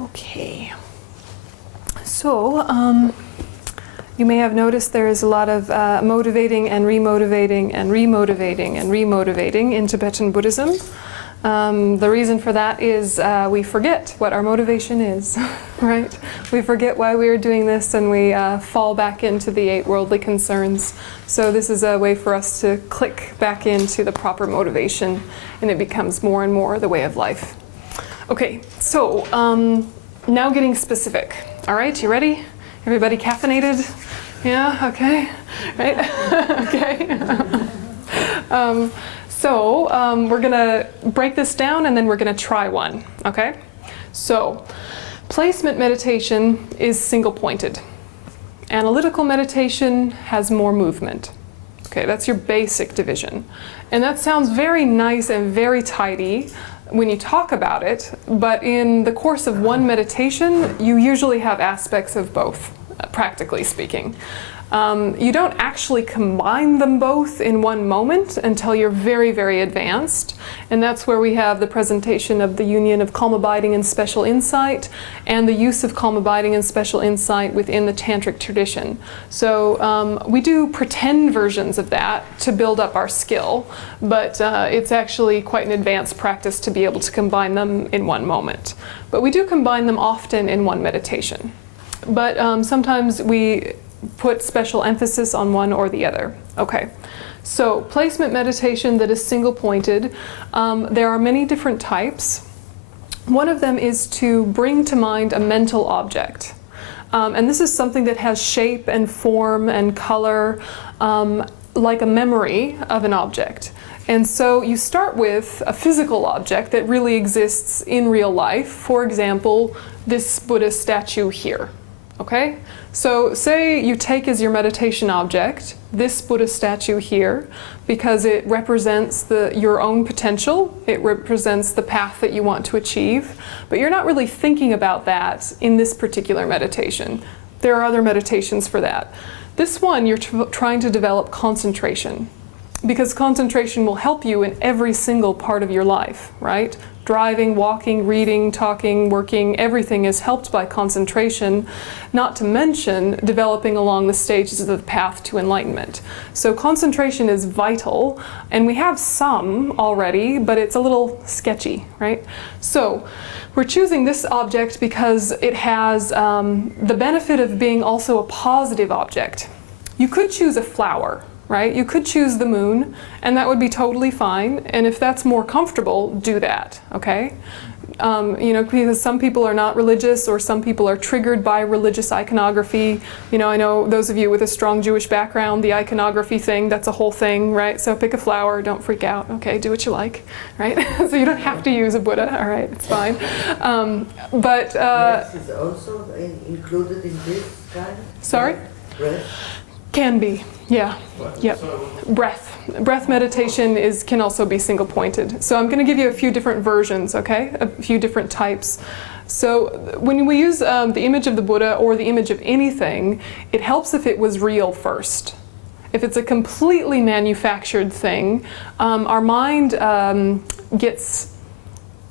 Okay. So, you may have noticed there is a lot of motivating and remotivating and remotivating and remotivating in Tibetan Buddhism. The reason for that is we forget what our motivation is, right? We forget why we are doing this, and we fall back into the 8 worldly concerns. So this is a way for us to click back into the proper motivation, and it becomes more and more the way of life. Okay, so now getting specific. All right, you ready? Everybody caffeinated? Yeah, okay, right? Okay. We're gonna break this down and then we're gonna try one, okay? So, placement meditation is single-pointed. Analytical meditation has more movement. Okay, that's your basic division. And that sounds very nice and very tidy when you talk about it, but in the course of one meditation, you usually have aspects of both, practically speaking. You don't actually combine them both in one moment until you're very, very advanced. And that's where we have the presentation of the union of calm abiding and special insight, and the use of calm abiding and special insight within the Tantric tradition. So we do pretend versions of that to build up our skill, but it's actually quite an advanced practice to be able to combine them in one moment. But we do combine them often in one meditation. But sometimes we put special emphasis on one or the other. Okay, so placement meditation that is single-pointed, there are many different types. One of them is to bring to mind a mental object. And this is something that has shape and form and color, like a memory of an object. And so you start with a physical object that really exists in real life. For example, this Buddha statue here. Okay? So say you take as your meditation object this Buddha statue here, because it represents your own potential, it represents the path that you want to achieve, but you're not really thinking about that in this particular meditation. There are other meditations for that. This one, you're trying to develop concentration, because concentration will help you in every single part of your life, right? Driving, walking, reading, talking, working, everything is helped by concentration, not to mention developing along the stages of the path to enlightenment. So concentration is vital, and we have some already, but it's a little sketchy, right? So we're choosing this object because it has the benefit of being also a positive object. You could choose a flower, right? You could choose the moon, and that would be totally fine. And if that's more comfortable, do that, okay? You know, because some people are not religious, or some people are triggered by religious iconography. You know, I know those of you with a strong Jewish background, the iconography thing, that's a whole thing, right? So pick a flower, don't freak out, okay? Do what you like, right? So you don't have to use a Buddha, all right? It's fine. Breath is also included in this kind? Sorry? Breath? Can be, yeah. Yep. Breath meditation can also be single-pointed. So I'm going to give you a few different versions, okay? A few different types. So when we use the image of the Buddha or the image of anything, it helps if it was real first. If it's a completely manufactured thing, our mind gets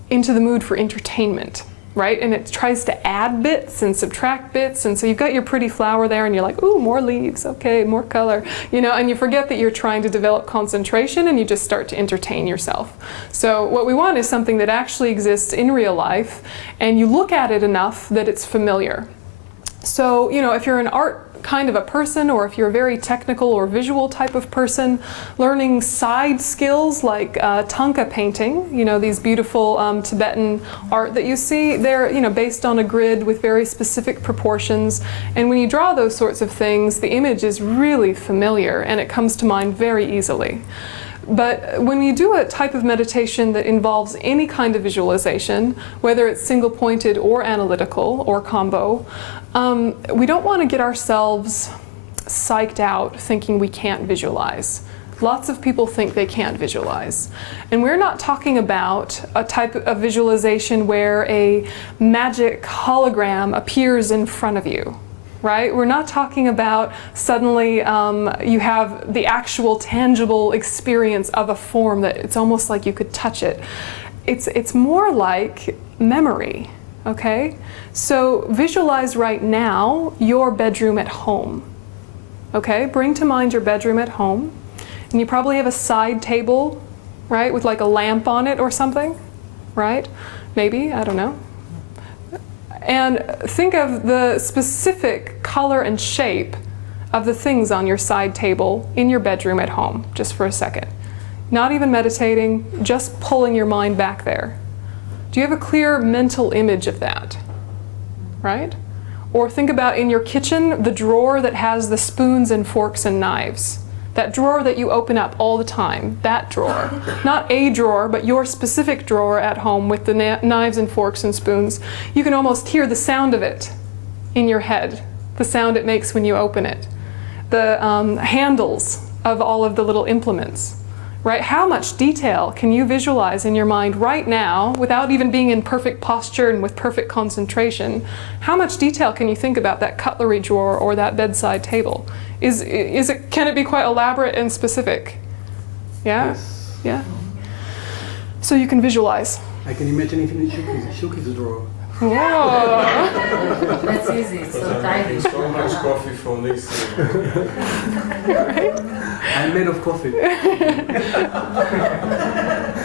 into the mood for entertainment, right? And it tries to add bits and subtract bits, and so you've got your pretty flower there and you're like, ooh, more leaves, okay, more color, you know, and you forget that you're trying to develop concentration, and you just start to entertain yourself. So what we want is something that actually exists in real life, and you look at it enough that it's familiar. So, you know, if you're an art kind of a person, or if you're a very technical or visual type of person, learning side skills like Tanka painting, you know, these beautiful Tibetan art that you see, they're, you know, based on a grid with very specific proportions, and when you draw those sorts of things, the image is really familiar and it comes to mind very easily. But when you do a type of meditation that involves any kind of visualization, whether it's single-pointed or analytical or combo, we don't want to get ourselves psyched out thinking we can't visualize. Lots of people think they can't visualize. And we're not talking about a type of visualization where a magic hologram appears in front of you. Right? We're not talking about suddenly you have the actual tangible experience of a form that it's almost like you could touch it. It's more like memory, Okay? So visualize right now your bedroom at home. Okay? Bring to mind your bedroom at home. And you probably have a side table, right, with like a lamp on it or something, right? Maybe, I don't know. And think of the specific color and shape of the things on your side table in your bedroom at home, just for a second. Not even meditating, just pulling your mind back there. Do you have a clear mental image of that? Right? Or think about in your kitchen, the drawer that has the spoons and forks and knives. That drawer that you open up all the time, that drawer. Not a drawer, but your specific drawer at home with the knives and forks and spoons. You can almost hear the sound of it in your head, the sound it makes when you open it. The handles of all of the little implements. Right? How much detail can you visualize in your mind right now without even being in perfect posture and with perfect concentration? How much detail can you think about that cutlery drawer or that bedside table? Can it be quite elaborate and specific? Yeah? Yes. Yeah? So you can visualize. I can imagine even in Shuki's drawer. Whoa! That's easy, it's so tiny. So much coffee from this. Right? I'm made of coffee.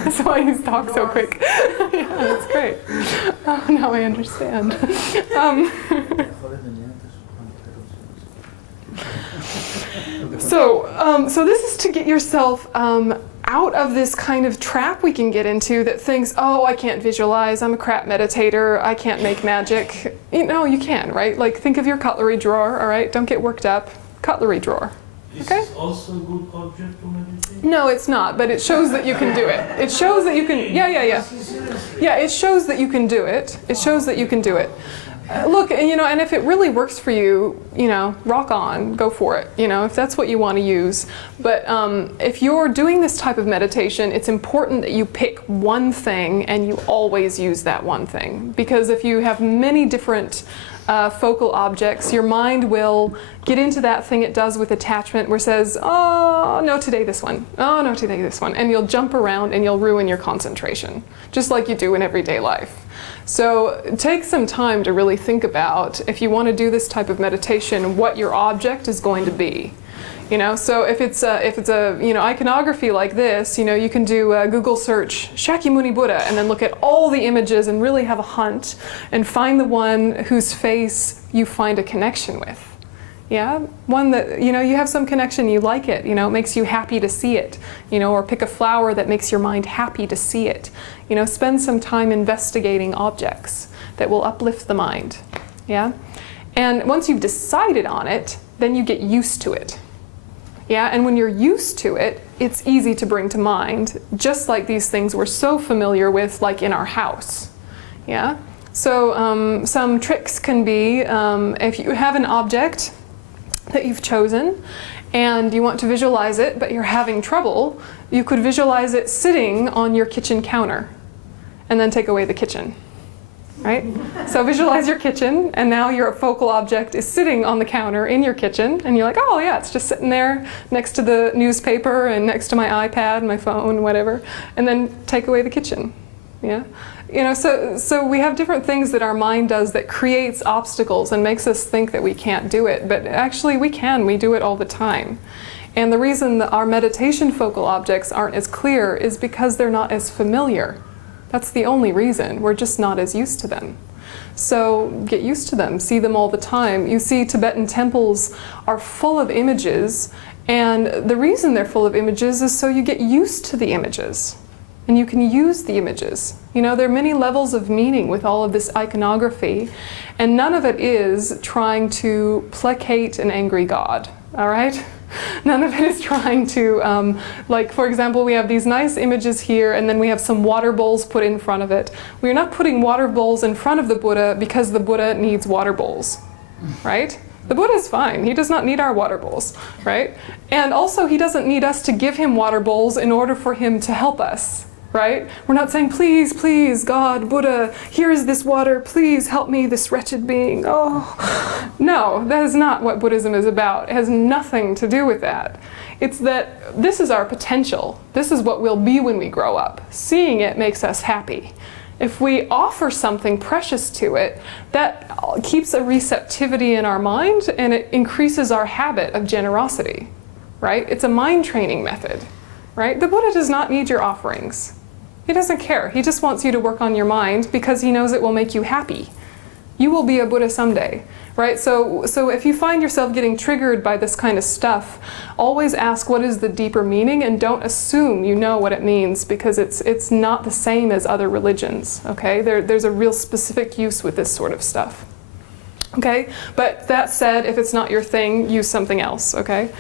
That's why you talk so quick. Yeah, that's great. Oh, now I understand. So this is to get yourself out of this kind of trap we can get into that thinks, oh, I can't visualize, I'm a crap meditator, I can't make magic. You know, you can, right? Like, think of your cutlery drawer, all right? Don't get worked up. Cutlery drawer. Okay? Is this also a good object to meditate? No, it's not, but it shows that you can do it. It shows that you can, yeah. Yeah, it shows that you can do it. It shows that you can do it. Look, and if it really works for you, rock on, go for it, if that's what you want to use. But if you're doing this type of meditation, it's important that you pick one thing and you always use that one thing. Because if you have many different focal objects, your mind will get into that thing it does with attachment where it says, oh, no, today this one. Oh, no, today this one. And you'll jump around and you'll ruin your concentration, just like you do in everyday life. So take some time to really think about, if you want to do this type of meditation, what your object is going to be. So if it's a iconography like this, you can do a Google search Shakyamuni Buddha and then look at all the images and really have a hunt and find the one whose face you find a connection with. Yeah, one that, you have some connection, you like it, it makes you happy to see it, or pick a flower that makes your mind happy to see it. Spend some time investigating objects that will uplift the mind. Yeah, and once you've decided on it, then you get used to it. Yeah, and when you're used to it, it's easy to bring to mind, just like these things we're so familiar with, like in our house. Yeah, so some tricks can be, if you have an object that you've chosen and you want to visualize it, but you're having trouble, you could visualize it sitting on your kitchen counter and then take away the kitchen. Right? So visualize your kitchen, and now your focal object is sitting on the counter in your kitchen, and you're like, oh yeah, it's just sitting there next to the newspaper and next to my iPad, my phone, whatever, and then take away the kitchen. Yeah? So we have different things that our mind does that creates obstacles and makes us think that we can't do it, but actually we can, we do it all the time. And the reason that our meditation focal objects aren't as clear is because they're not as familiar. That's the only reason. We're just not as used to them. So get used to them. See them all the time. You see, Tibetan temples are full of images, and the reason they're full of images is so you get used to the images. And you can use the images. There are many levels of meaning with all of this iconography, and none of it is trying to placate an angry God, all right? None of it is trying to, like for example, we have these nice images here and then we have some water bowls put in front of it. We're not putting water bowls in front of the Buddha because the Buddha needs water bowls, right? The Buddha is fine. He does not need our water bowls, right? And also he doesn't need us to give him water bowls in order for him to help us. Right? We're not saying, please, please, God, Buddha, here is this water, please help me, this wretched being. Oh, no, that is not what Buddhism is about. It has nothing to do with that. It's that this is our potential. This is what we'll be when we grow up. Seeing it makes us happy. If we offer something precious to it, that keeps a receptivity in our mind and it increases our habit of generosity, right? It's a mind training method, right? The Buddha does not need your offerings. He doesn't care. He just wants you to work on your mind because he knows it will make you happy. You will be a Buddha someday, right? So if you find yourself getting triggered by this kind of stuff, always ask what is the deeper meaning and don't assume you know what it means because it's not the same as other religions, okay? There's a real specific use with this sort of stuff, okay? But that said, if it's not your thing, use something else, okay?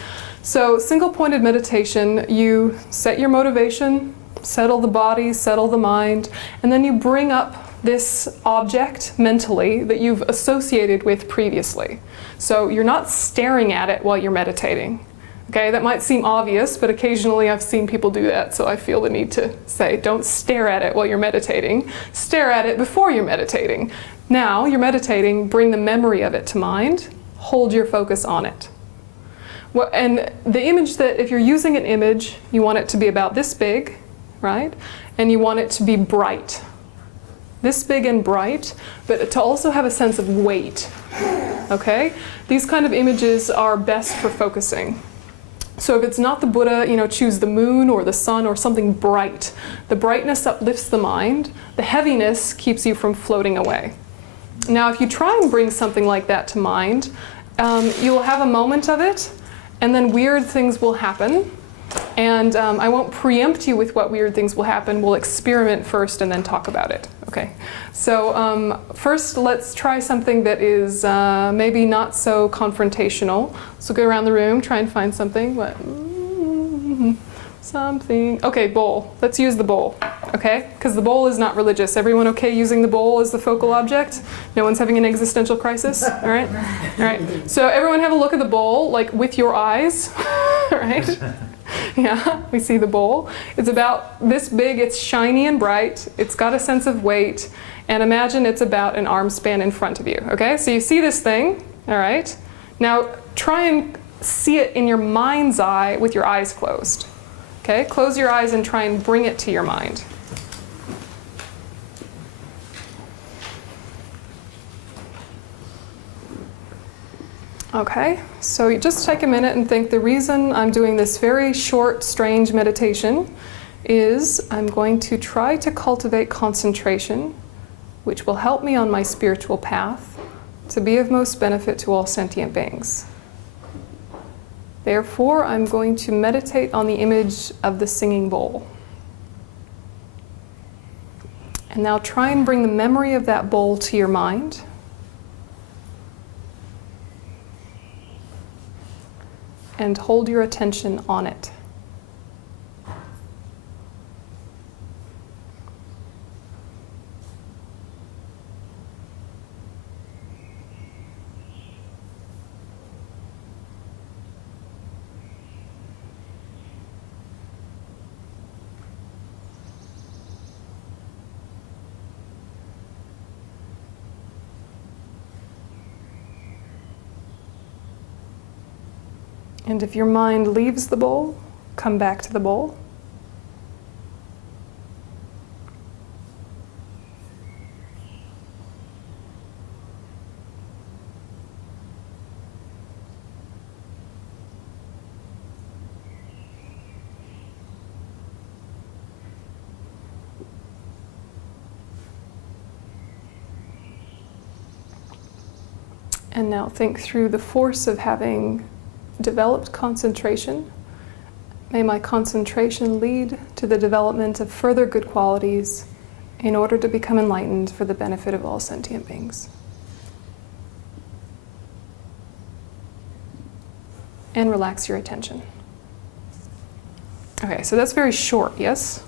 So single-pointed meditation, you set your motivation, settle the body, settle the mind, and then you bring up this object mentally that you've associated with previously. So you're not staring at it while you're meditating. Okay, that might seem obvious, but occasionally I've seen people do that, so I feel the need to say, don't stare at it while you're meditating. Stare at it before you're meditating. Now you're meditating, bring the memory of it to mind, hold your focus on it. Well, and the image that, if you're using an image, you want it to be about this big, right? And you want it to be bright. This big and bright, but to also have a sense of weight, okay? These kind of images are best for focusing. So if it's not the Buddha, choose the moon or the sun or something bright. The brightness uplifts the mind. The heaviness keeps you from floating away. Now, if you try and bring something like that to mind, you'll have a moment of it, and then weird things will happen. And I won't preempt you with what weird things will happen. We'll experiment first and then talk about it. Okay. So first, let's try something that is maybe not so confrontational. So go around the room, try and find something. What? Something. Okay, bowl. Let's use the bowl. Okay? Because the bowl is not religious. Everyone okay using the bowl as the focal object? No one's having an existential crisis? All right? All right. So everyone have a look at the bowl, like with your eyes. Right? Yeah, we see the bowl. It's about this big, it's shiny and bright, it's got a sense of weight, and imagine it's about an arm span in front of you, okay? So you see this thing, all right? Now try and see it in your mind's eye with your eyes closed, okay? Close your eyes and try and bring it to your mind. Okay, so you just take a minute and think the reason I'm doing this very short, strange meditation is I'm going to try to cultivate concentration, which will help me on my spiritual path to be of most benefit to all sentient beings. Therefore, I'm going to meditate on the image of the singing bowl. And now try and bring the memory of that bowl to your mind. And hold your attention on it. And if your mind leaves the bowl, come back to the bowl. And now think through the force of having developed concentration. May my concentration lead to the development of further good qualities in order to become enlightened for the benefit of all sentient beings. And relax your attention. Okay, so that's very short, yes?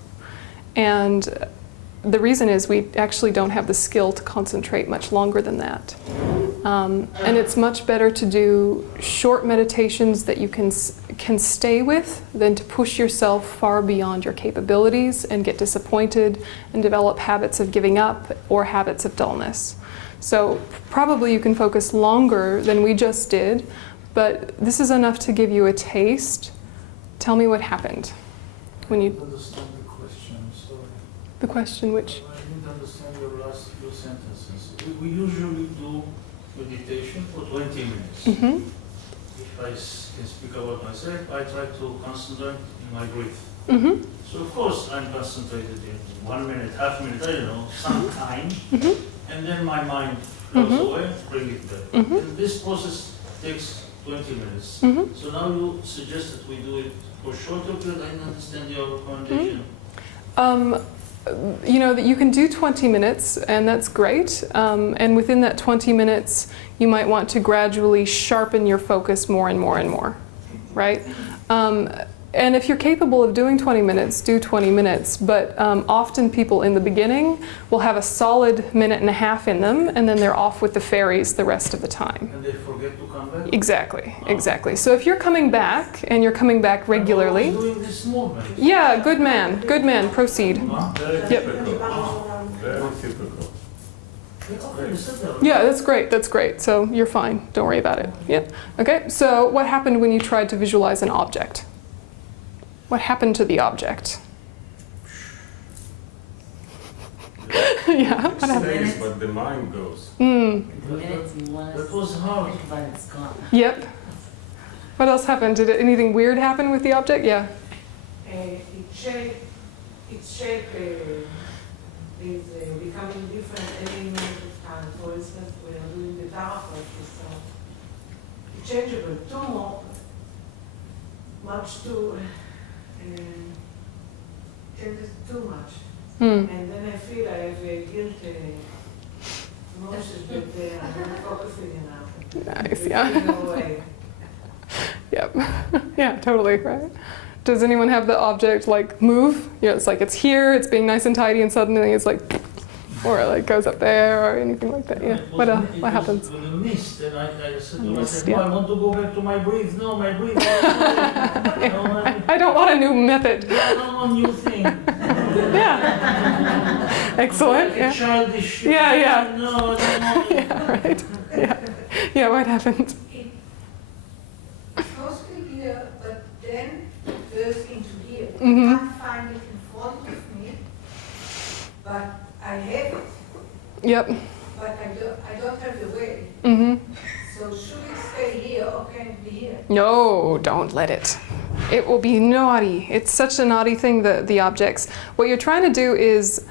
And the reason is we actually don't have the skill to concentrate much longer than that. And it's much better to do short meditations that you can stay with than to push yourself far beyond your capabilities and get disappointed and develop habits of giving up or habits of dullness. So probably you can focus longer than we just did, but this is enough to give you a taste. Tell me what happened when you... I didn't understand the question, sorry. The question which... I didn't understand we usually do meditation for 20 minutes. Mm-hmm. If I can speak about myself, I try to concentrate in my breath. Mm-hmm. So of course I'm concentrated in 1 minute, half minute, I don't know, some time, Mm-hmm. and then my mind goes Mhm. away, bring it back. Mhm. And this process takes 20 minutes. Mm-hmm. So now you suggest that we do it for shorter period. I didn't understand your recommendation. You know, that you can do 20 minutes, and that's great. And within that 20 minutes, you might want to gradually sharpen your focus more and more and more, right? And if you're capable of doing 20 minutes, do 20 minutes. But often people in the beginning will have a solid minute and a half in them, and then they're off with the fairies the rest of the time. And they forget to come back? Exactly, exactly. So if you're coming back, and you're coming back regularly, I'm always doing this movement. yeah, good man, proceed. Very Yep. typical. Very typical. Okay, you said that. Yeah, that's great. So you're fine. Don't worry about it. Yeah. Okay. So what happened when you tried to visualize an object? What happened to the object? Yeah. It What happened? stays, but the mind goes. The minute you want That to was hard. think about it, it's gone. Yep. What else happened? Did anything weird happen with the object? Yeah. Its shape is becoming different every minute of time. For instance, we are doing the Tantra practice, so it's changeable much too, changes too much. Hmm. And then I feel I have a guilt emotion that I'm not focusing enough. Nice. It's Yeah. getting away. Yep. Yeah. Totally. Right. Does anyone have the object like move? You know, it's like it's here, it's being nice and tidy, and suddenly it's like, or it like goes up there, or anything like that. Yeah. What happens? When you missed, and I said to Missed, myself, yeah. I want to go back to my breathe. No, my breathe. I don't want a new method. No, new thing. Yeah. Excellent. Like a Yeah. childish. Yeah, yeah. No, I don't want it. Yeah. Right. Yeah. Yeah. What happened? Mostly here, but then goes into here. Mhm. I can't find it in front of me, but I have it, Yep. but I don't have the way. Mhm. So should it stay here or can it be here? No, don't let it. It will be naughty. It's such a naughty thing, the objects. What you're trying to do is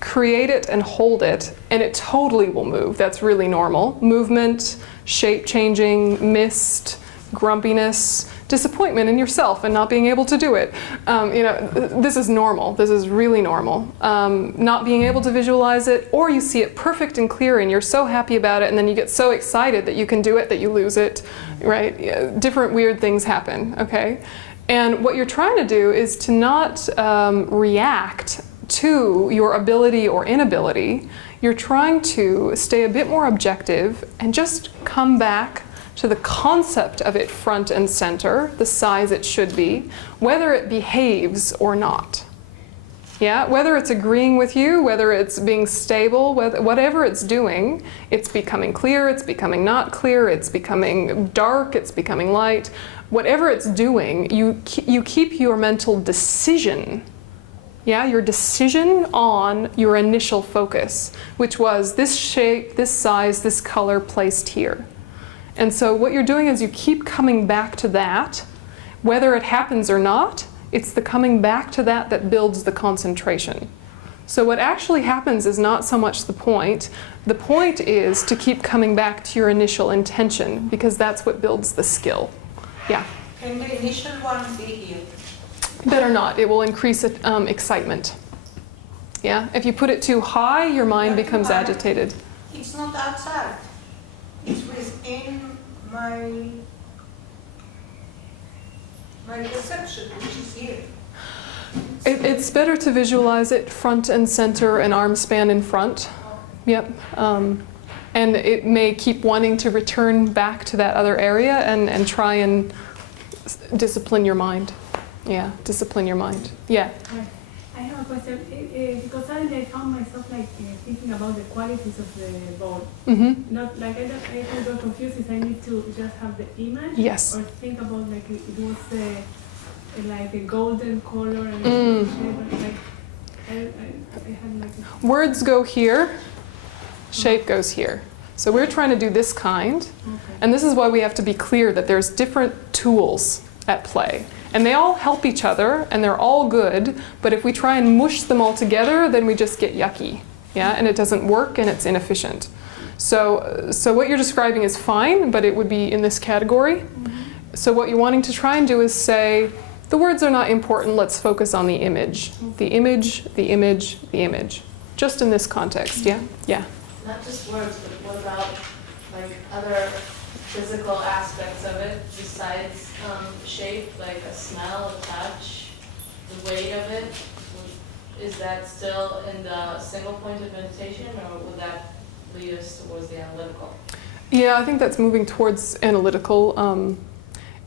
create it and hold it, and it totally will move. That's really normal. Movement, shape changing, mist, grumpiness, disappointment in yourself and not being able to do it. You know, this is normal. This is really normal. Not being able to visualize it, or you see it perfect and clear and you're so happy about it, and then you get so excited that you can do it that you lose it, right? Different weird things happen, okay? And what you're trying to do is to not react to your ability or inability. You're trying to stay a bit more objective and just come back to the concept of it front and center, the size it should be, whether it behaves or not. Yeah, whether it's agreeing with you, whether it's being stable, whatever it's doing, it's becoming clear, it's becoming not clear, it's becoming dark, it's becoming light. Whatever it's doing, you keep your mental decision, yeah, your decision on your initial focus, which was this shape, this size, this color placed here. And so what you're doing is you keep coming back to that. Whether it happens or not, it's the coming back to that that builds the concentration. So what actually happens is not so much the point. The point is to keep coming back to your initial intention, because that's what builds the skill. Yeah? Can the initial one be here? Better not. It will increase excitement. Yeah? If you put it too high, your mind becomes agitated. It's not outside. It's within my perception, which is here. It's better to visualize it front and center, an arm span in front. Yep. And it may keep wanting to return back to that other area and try and discipline your mind. Yeah, discipline your mind. Yeah. I have a question. Because I found myself like thinking about the qualities of the ball. Mm-hmm. Not like I got confused if I need to just have the image. Yes. Or think about like it was like a golden color and shape. Like I had like Words go here. Shape goes here. So we're trying to do this kind, and this is why we have to be clear that there's different tools at play. And they all help each other, and they're all good, but if we try and mush them all together, then we just get yucky, yeah? And it doesn't work, and it's inefficient. So what you're describing is fine, but it would be in this category. So what you're wanting to try and do is say, the words are not important, let's focus on the image. The image, the image, the image. Just in this context, yeah? Yeah. Not just words, but what about like other physical aspects of it besides shape, like a smell, a touch, the weight of it? Is that still in the single pointed meditation, or would that lead us towards the analytical? Yeah, I think that's moving towards analytical.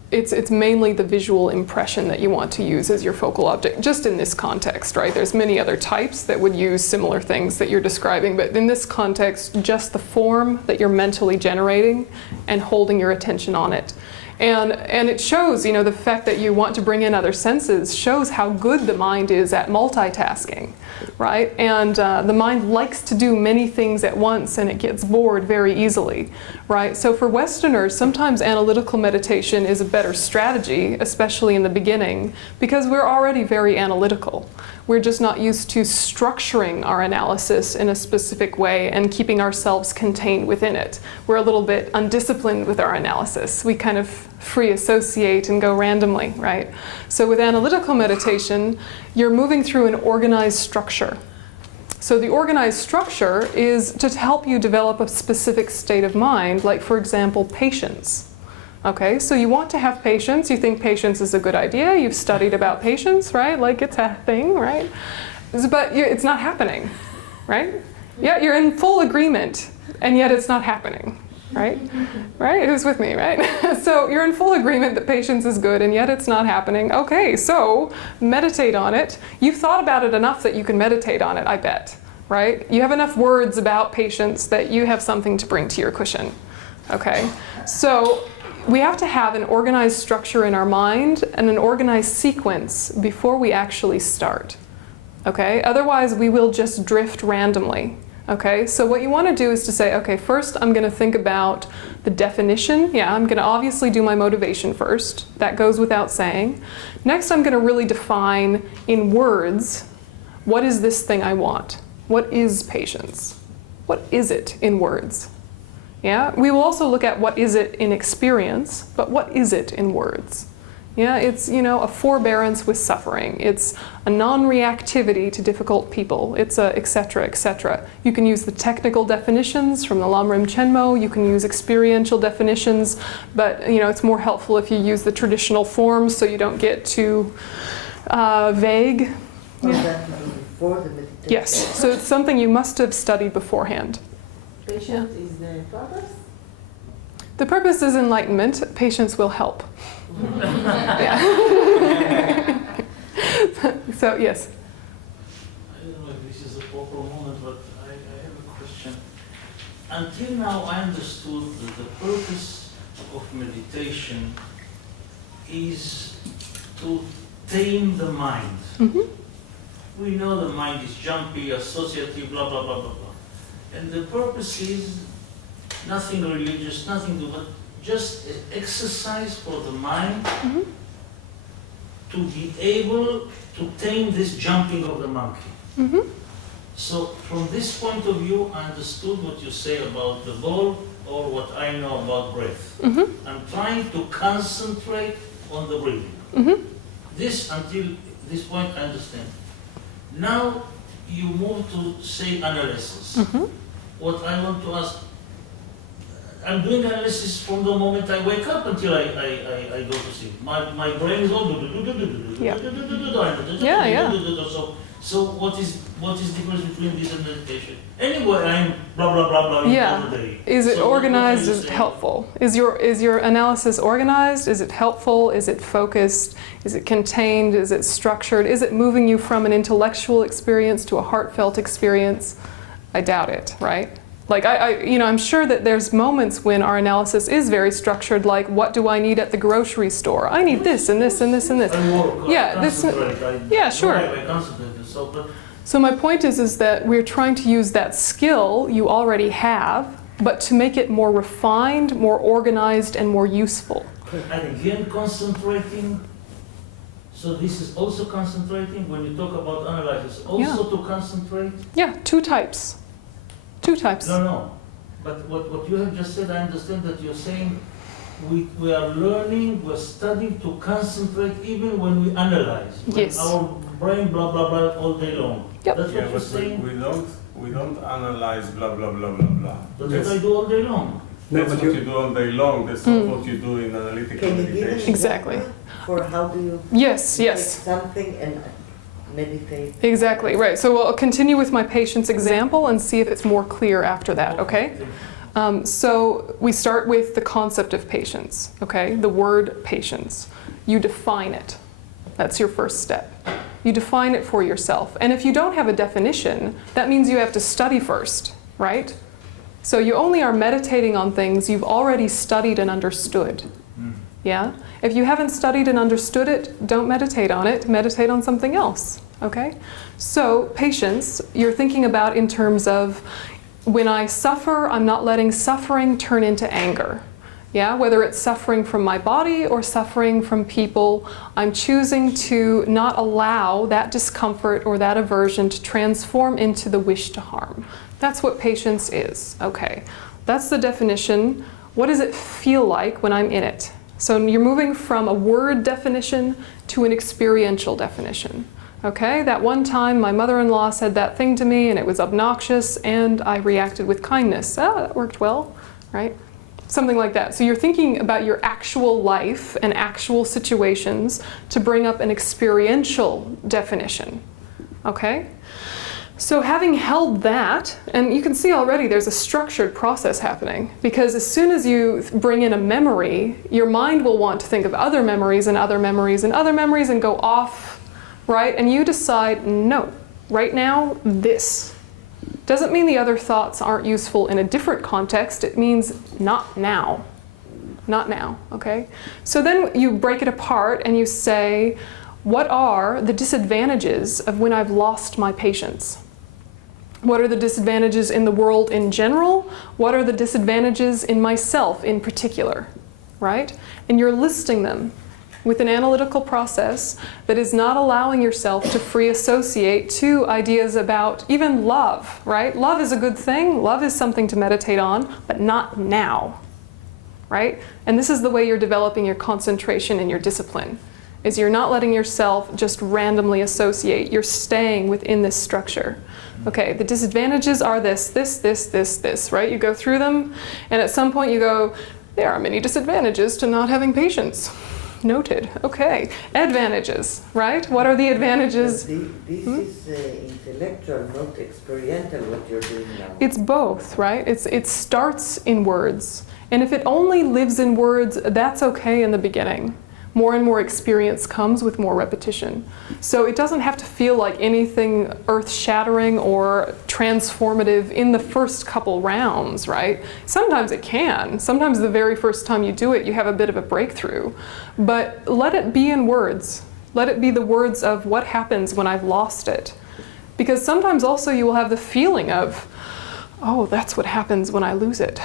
It's mainly the visual impression that you want to use as your focal object, just in this context, right? There's many other types that would use similar things that you're describing, but in this context, just the form that you're mentally generating and holding your attention on it. And it shows, you know, the fact that you want to bring in other senses shows how good the mind is at multitasking, right? And the mind likes to do many things at once, and it gets bored very easily, right? So for Westerners, sometimes analytical meditation is a better strategy, especially in the beginning, because we're already very analytical. We're just not used to structuring our analysis in a specific way and keeping ourselves contained within it. We're a little bit undisciplined with our analysis. We kind of free associate and go randomly, right? So with analytical meditation, you're moving through an organized structure. So the organized structure is to help you develop a specific state of mind, like for example, patience. Okay, so you want to have patience, you think patience is a good idea, you've studied about patience, right? Like it's a thing, right? But it's not happening, right? Yeah, you're in full agreement, and yet it's not happening, right? Right? Who's with me, right? So you're in full agreement that patience is good, and yet it's not happening. Okay, so meditate on it. You've thought about it enough that you can meditate on it, I bet, right? You have enough words about patience that you have something to bring to your cushion, okay? So we have to have an organized structure in our mind and an organized sequence before we actually start, okay? Otherwise, we will just drift randomly, okay? So what you want to do is to say, okay, first I'm going to think about the definition. Yeah, I'm going to obviously do my motivation first. That goes without saying. Next, I'm going to really define in words, what is this thing I want? What is patience? What is it in words? Yeah, we will also look at what is it in experience, but what is it in words? Yeah, it's, you know, a forbearance with suffering. It's a non-reactivity to difficult people. It's a et cetera, et cetera. You can use the technical definitions from the Lamrim Chenmo. You can use experiential definitions, but, you know, it's more helpful if you use the traditional forms so you don't get too vague. Oh, that before the meditation. Yes, so it's something you must have studied beforehand. Patience is the purpose? The purpose is enlightenment. Patience will help. Yeah. So, yes. I don't know if this is a proper moment, but I have a question. Until now, I understood that the purpose of meditation is to tame the mind. Mm-hmm. We know the mind is jumpy, associative, blah, blah, blah, blah, blah. And the purpose is nothing religious, nothing to, but just exercise for the mind to be able to tame this jumping of the monkey. So from this point of view, I understood what you say about the ball or what I know about breath. I'm trying to concentrate on the breathing. This, until this point, I understand. Now you move to say analysis. What I want to ask, I'm doing analysis from the moment I wake up until I go to sleep. My brain is all So what is the difference between this and meditation? Anyway, I'm blah blah blah blah all the day. Is it So organized? Is it helpful? Is your analysis organized? Is it helpful? Is it focused? Is it contained? Is it structured? Is it moving you from an intellectual experience to a heartfelt experience? I doubt it, right? Like I'm sure that there's moments when our analysis is very structured, like what do I need at the grocery store? I need this and this and this and this. I work, Yeah, I this. concentrate, Yeah, sure. I concentrate. So my point is that we're trying to use that skill you already have, but to make it more refined, more organized, and more useful. And again, concentrating. So this is also concentrating. When you talk about analysis, also to concentrate. Yeah, two types. Two types. No. But what you have just said, I understand that you're saying we are learning, we're studying to concentrate even when we analyze. When Yes. our brain blah blah blah all day long. Yep. That's Yeah, what you're but saying. we don't analyze blah blah blah blah blah. That's what I do all day long. No, That's but what you do all day long. That's not what you do in analytical Can you give an meditation. Exactly. example for how do you Yes, take yes. something and meditate? Exactly, right. So we'll continue with my patient's example and see if it's more clear after that, okay? So we start with the concept of patience, okay? The word patience. You define it. That's your first step. You define it for yourself. And if you don't have a definition, that means you have to study first, right? So you only are meditating on things you've already studied and understood. Yeah? If you haven't studied and understood it, don't meditate on it. Meditate on something else, okay? So patience, you're thinking about in terms of when I suffer, I'm not letting suffering turn into anger. Yeah, whether it's suffering from my body or suffering from people, I'm choosing to not allow that discomfort or that aversion to transform into the wish to harm. That's what patience is. Okay, that's the definition. What does it feel like when I'm in it? So you're moving from a word definition to an experiential definition. Okay, that one time my mother-in-law said that thing to me and it was obnoxious and I reacted with kindness. That worked well, right? Something like that. So you're thinking about your actual life and actual situations to bring up an experiential definition. Okay? So having held that, and you can see already there's a structured process happening, because as soon as you bring in a memory, your mind will want to think of other memories and other memories and other memories and go off, right? And you decide, no, right now, this. Doesn't mean the other thoughts aren't useful in a different context. It means not now. Not now, okay? So then you break it apart and you say, what are the disadvantages of when I've lost my patience? What are the disadvantages in the world in general? What are the disadvantages in myself in particular, right? And you're listing them with an analytical process that is not allowing yourself to free associate to ideas about even love, right? Love is a good thing. Love is something to meditate on, but not now, right? And this is the way you're developing your concentration and your discipline, is you're not letting yourself just randomly associate. You're staying within this structure. Okay, the disadvantages are this, right? You go through them, and at some point you go, there are many disadvantages to not having patience. Noted. Okay. Advantages, right? What are the advantages? This is intellectual, not experiential, what you're doing now. It's both, right? It starts in words. And if it only lives in words, that's okay in the beginning. More and more experience comes with more repetition. So it doesn't have to feel like anything earth-shattering or transformative in the first couple rounds, right? Sometimes it can. Sometimes the very first time you do it, you have a bit of a breakthrough. But let it be in words. Let it be the words of what happens when I've lost it. Because sometimes also you will have the feeling of, oh, that's what happens when I lose it.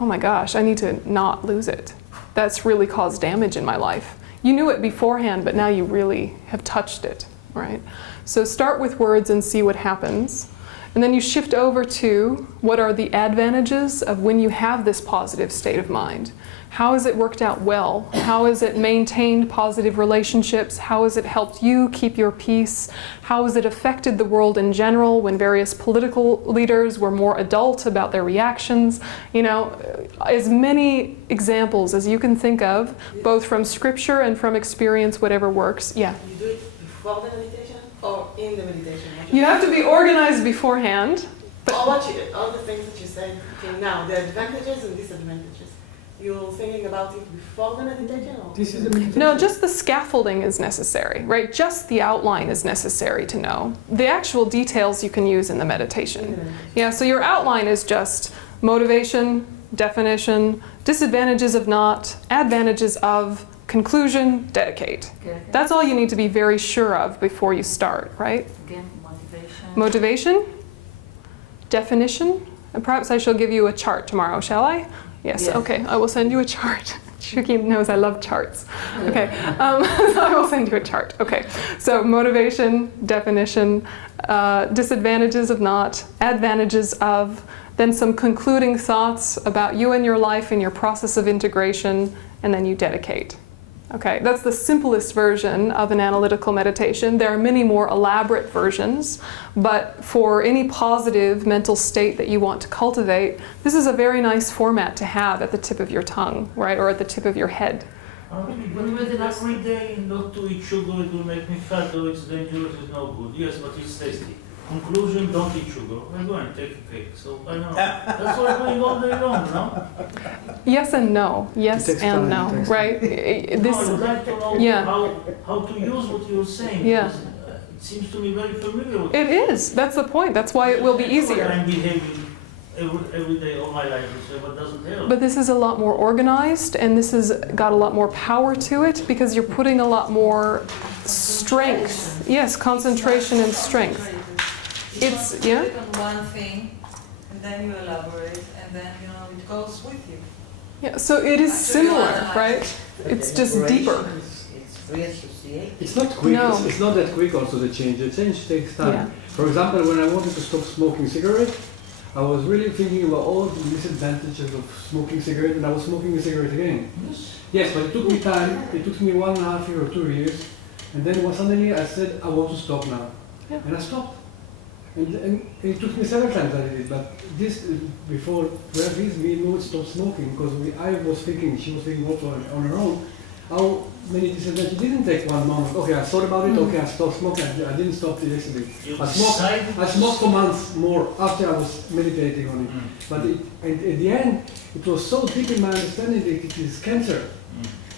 Oh my gosh, I need to not lose it. That's really caused damage in my life. You knew it beforehand, but now you really have touched it, right? So start with words and see what happens. And then you shift over to what are the advantages of when you have this positive state of mind. How has it worked out well? How has it maintained positive relationships? How has it helped you keep your peace? How has it affected the world in general when various political leaders were more adult about their reactions? You know, as many examples as you can think of, both from scripture and from experience, whatever works. Yeah? You do it before the meditation or in the meditation? You have to be organized beforehand. All the things that you said now, the advantages and disadvantages. You're thinking about it before the meditation? Or? This is the meditation. No, just the scaffolding is necessary, right? Just the outline is necessary to know. The actual details you can use in the meditation. Yeah, so your outline is just motivation, definition, disadvantages of not, advantages of, conclusion, dedicate. Okay. That's all you need to be very sure of before you start, right? Again, motivation, Motivation, definition, and perhaps I shall give you a chart tomorrow, shall I? Yes, Yes. okay, I will send you a chart. Shuki knows I love charts. Okay, so I will send you a chart. Okay, so motivation, definition, disadvantages of not, advantages of, then some concluding thoughts about you and your life and your process of integration, and then you dedicate. Okay, that's the simplest version of an analytical meditation. There are many more elaborate versions, but for any positive mental state that you want to cultivate, this is a very nice format to have at the tip of your tongue, right, or at the tip of your head. Every day not to eat sugar, it will make me fat, though it's dangerous, it's no good. Yes, but it's tasty. Conclusion, don't eat sugar. I'm going to take a cake. So I know. That's what I'm doing all day long, no? Yes and no. Yes It takes and time, no, it right? No, I would like to know Yeah. how to use what you're saying. Yeah. Because, it seems to me very familiar. With It is. That's the point. That's why it will be easier. I'm behaving every day of my life, but doesn't help. But this is a lot more organized, and this has got a lot more power to it because you're putting a lot more strength. Yes, concentration and strength. It's, yeah? You click on one thing, and then you elaborate, and then, it goes with you. Yeah, so it is similar, right? But It's the just elaboration deeper. It's free association. It's not quick, No. it's not that quick also the change. The change takes time. Yeah. For example, when I wanted to stop smoking cigarette, I was really thinking about all the disadvantages of smoking cigarette, and I was smoking a cigarette again. Yes, but it took me time. It took me 1.5 years or 2 years. And then suddenly I said, I want to stop now. Yeah. And I stopped. And it took me several times I did it, but this, before 12 years, me and Maud stopped smoking because I was thinking, she was thinking also on her own, how many disadvantages. It didn't take 1 moment. Okay, I thought about it, okay, I stopped smoking. I didn't stop it yesterday. I smoked for months more after I was meditating on it. But at the end, it was so deep in my understanding that it is cancer.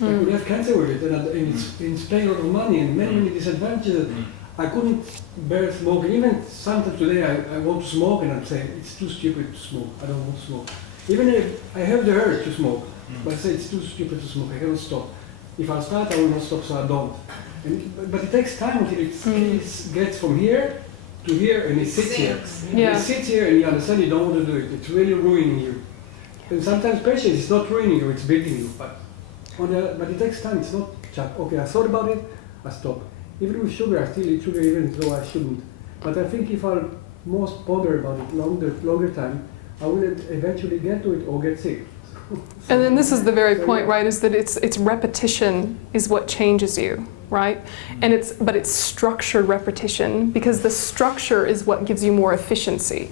I could have cancer with it, and it's paying a lot of money and many disadvantages. I couldn't bear smoking. Even sometimes today I want to smoke and I'm saying, it's too stupid to smoke. I don't want to smoke. Even if I have the urge to smoke, but I say it's too stupid to smoke. I cannot stop. If I start, I will not stop, so I don't. But it takes time until it gets from here to here and it sits here. Yeah. It sits here and you understand you don't want to do it. It's really ruining you. And sometimes patience is not ruining you, it's building you. But it takes time. It's not just, okay, I thought about it, I stop. Even with sugar, I still eat sugar even though I shouldn't. But I think if I most ponder about it longer time, I will eventually get to it or get sick. And then this is the very point, right, is that it's repetition is what changes you, right? And it's structured repetition because the structure is what gives you more efficiency.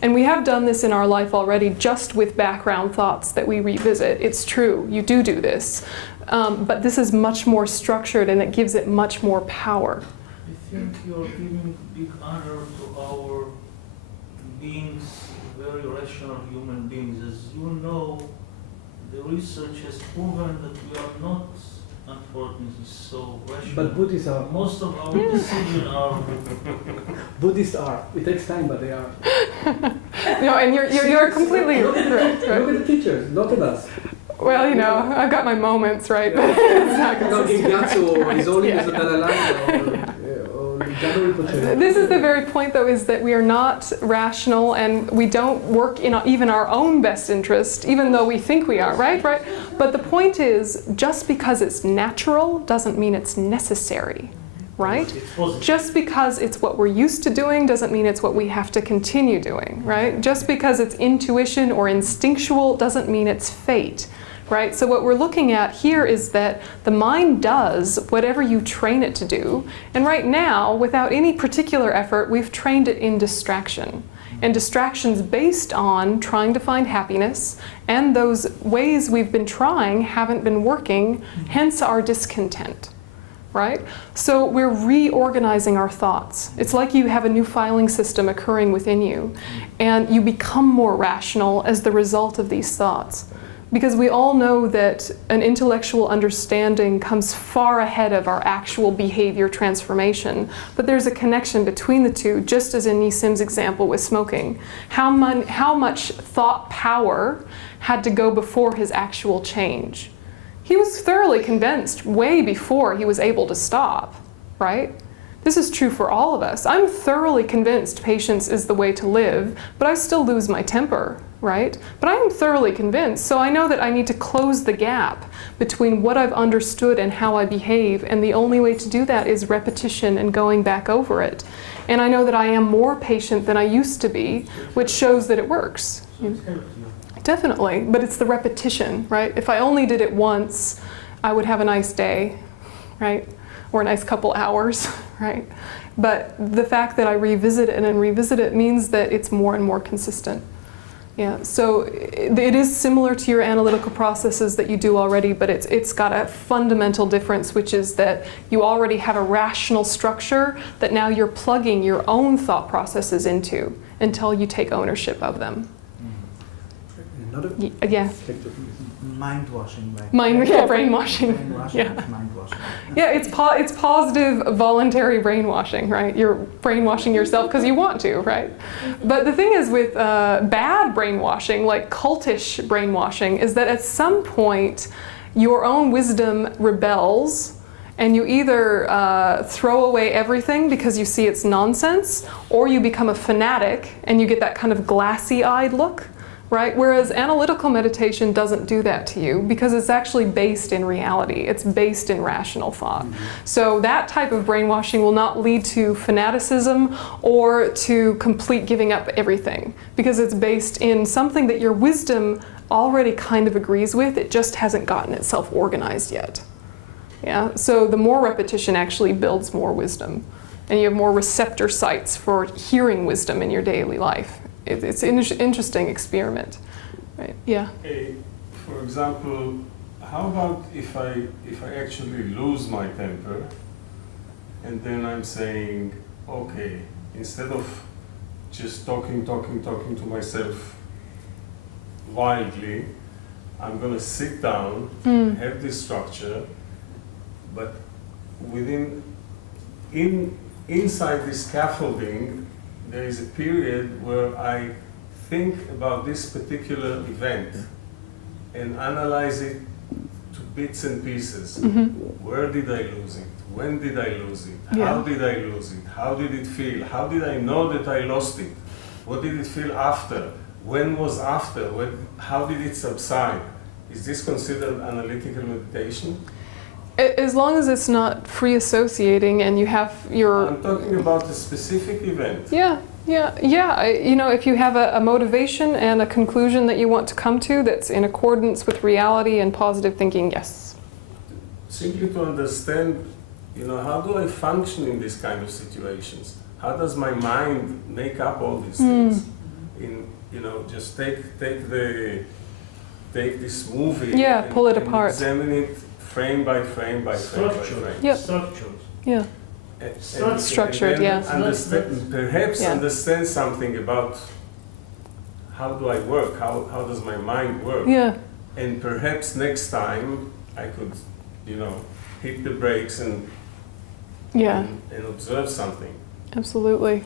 And we have done this in our life already just with background thoughts that we revisit. It's true, you do this. But this is much more structured and it gives it much more power. I think you're giving big honor to our beings, very rational human beings. As you know, the research has proven that we are not, unfortunately, so rational. But Buddhists are. Most of our decisions are. Buddhists are. It takes time, but they are. And you're completely correct, Look right? at the teachers, not at us. Well, I've got my moments, right? But it's not consistent. Or His Holiness Yeah. the Dalai Lama or Janu Rinpoche. This is the very point, though, is that we are not rational and we don't work in even our own best interest, even though we think we are, right? But the point is, just because it's natural doesn't mean it's necessary, right? Just because it's what we're used to doing doesn't mean it's what we have to continue doing, right? Just because it's intuition or instinctual doesn't mean it's fate. Right? So what we're looking at here is that the mind does whatever you train it to do. And right now, without any particular effort, we've trained it in distraction. And distractions based on trying to find happiness, and those ways we've been trying haven't been working, hence our discontent. Right? So we're reorganizing our thoughts. It's like you have a new filing system occurring within you, and you become more rational as the result of these thoughts. Because we all know that an intellectual understanding comes far ahead of our actual behavior transformation. But there's a connection between the two, just as in Nissim's example with smoking. How much thought power had to go before his actual change? He was thoroughly convinced way before he was able to stop, right? This is true for all of us. I'm thoroughly convinced patience is the way to live, but I still lose my temper, right? But I am thoroughly convinced, so I know that I need to close the gap between what I've understood and how I behave, and the only way to do that is repetition and going back over it. And I know that I am more patient than I used to be, which shows that it works. Definitely, but it's the repetition, right? If I only did it once, I would have a nice day, right? Or a nice couple hours, right? But the fact that I revisit it and revisit it means that it's more and more consistent. Yeah, so it is similar to your analytical processes that you do already, but it's got a fundamental difference, which is that you already have a rational structure that now you're plugging your own thought processes into until you take ownership of them. Another yeah. Mind washing. Brainwashing. Brainwashing. Yeah. Mind washing. Yeah, it's positive voluntary brainwashing, right? You're brainwashing yourself because you want to, right? But the thing is with bad brainwashing, like cultish brainwashing, is that at some point your own wisdom rebels and you either throw away everything because you see it's nonsense, or you become a fanatic and you get that kind of glassy-eyed look. Right? Whereas analytical meditation doesn't do that to you because it's actually based in reality. It's based in rational thought. So that type of brainwashing will not lead to fanaticism or to complete giving up everything because it's based in something that your wisdom already kind of agrees with. It just hasn't gotten itself organized yet. Yeah? So the more repetition actually builds more wisdom, and you have more receptor sites for hearing wisdom in your daily life. It's an interesting experiment, right? Yeah. For example, how about if I actually lose my temper, and then I'm saying, okay, instead of just talking to myself wildly, I'm going to sit down, have this structure, but inside this scaffolding, there is a period where I think about this particular event and analyze it to bits and pieces. Where did I lose it? When did I lose it? How did I lose it? How did it feel? How did I know that I lost it? What did it feel after? When was after? How did it subside? Is this considered analytical meditation? As long as it's not free associating and you have your... I'm talking about a specific event. Yeah. You know, if you have a motivation and a conclusion that you want to come to that's in accordance with reality and positive thinking, yes. Simply to understand, you know, how do I function in these kind of situations? How does my mind make up all these things? You know, just take this movie and pull it apart. Examine it frame by frame by frame by frame. Yep. Structured. Yeah. Structured, yeah. Perhaps understand something about how do I work, how does my mind work. Yeah. And perhaps next time I could, you know, hit the brakes and observe something. Absolutely.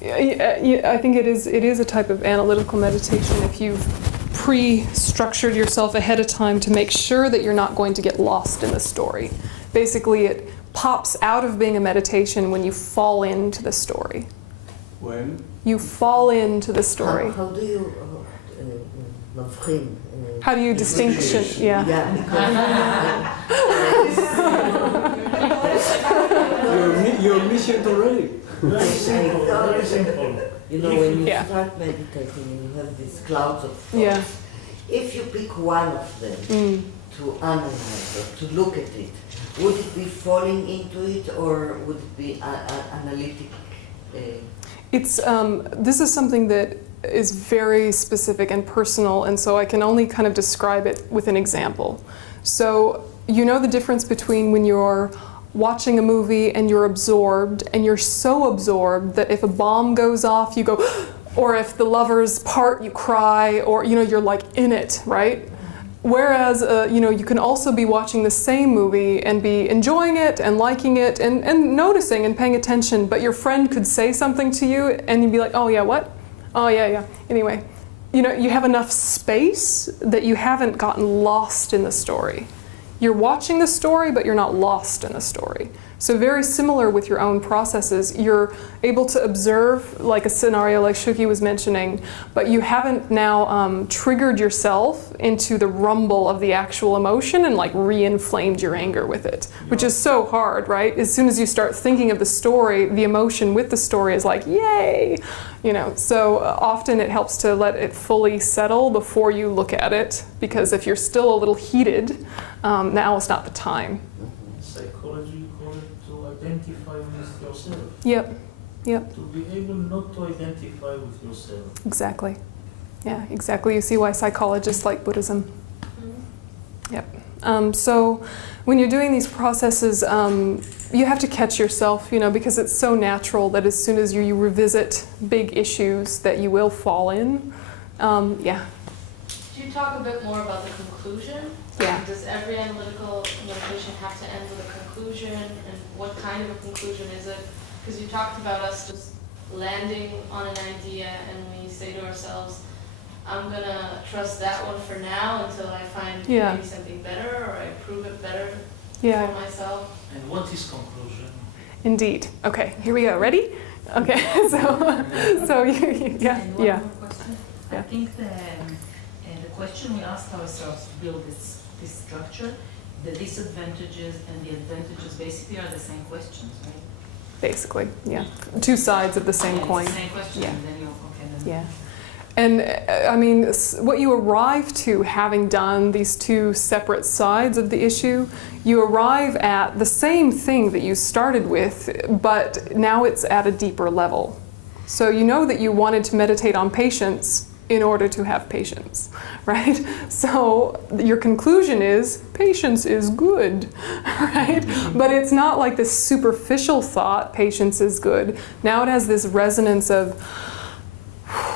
I think it is a type of analytical meditation if you've pre-structured yourself ahead of time to make sure that you're not going to get lost in the story. Basically, it pops out of being a meditation when you fall into the story. When? You fall into the story. How do you how do you distinction? Yeah. You're missing it already. You know, when you start meditating and you have these clouds of thoughts, if you pick one of them to analyze or to look at it, would it be falling into it or would it be analytic? It's this is something that is very specific and personal, and so I can only kind of describe it with an example. So you know the difference between when you're watching a movie and you're absorbed, and you're so absorbed that if a bomb goes off, you go, or if the lovers part, you cry, or you know, you're like in it, right? Whereas, you know, you can also be watching the same movie and be enjoying it and liking it and noticing and paying attention, but your friend could say something to you and you'd be like, oh yeah, what? Oh yeah. Anyway, you know, you have enough space that you haven't gotten lost in the story. You're watching the story, but you're not lost in the story. So very similar with your own processes. You're able to observe like a scenario like Shuki was mentioning, but you haven't now triggered yourself into the rumble of the actual emotion and like re-inflamed your anger with it, which is so hard, right? As soon as you start thinking of the story, the emotion with the story is like, yay! You know, so often it helps to let it fully settle before you look at it, because if you're still a little heated, now is not the time. Psychology, you call it to identify with yourself. Yep, yep. To be able not to identify with yourself. Exactly. Yeah, exactly. You see why psychologists like Buddhism. Yep. So when you're doing these processes, you have to catch yourself, you know, because it's so natural that as soon as you revisit big issues that you will fall in. Yeah. Do you talk a bit more about the conclusion? Yeah. Does every analytical meditation have to end with a conclusion? And what kind of a conclusion is it? Because you talked about us just landing on an idea and we say to ourselves, I'm going to trust that one for now until I find maybe something better or I prove it better for myself. And what is conclusion? Indeed. Okay, here we go. Ready? Okay, so yeah. And one more question. I think the question we ask ourselves to build this structure, the disadvantages and the advantages basically are the same questions, right? Basically, yeah. Two sides of the same coin. It's the same question, and then Yeah. And I mean, what you arrive to, having done these two separate sides of the issue, you arrive at the same thing that you started with, but now it's at a deeper level. So you know that you wanted to meditate on patience in order to have patience, right? So your conclusion is patience is good, right? But it's not like this superficial thought, patience is good. Now it has this resonance of,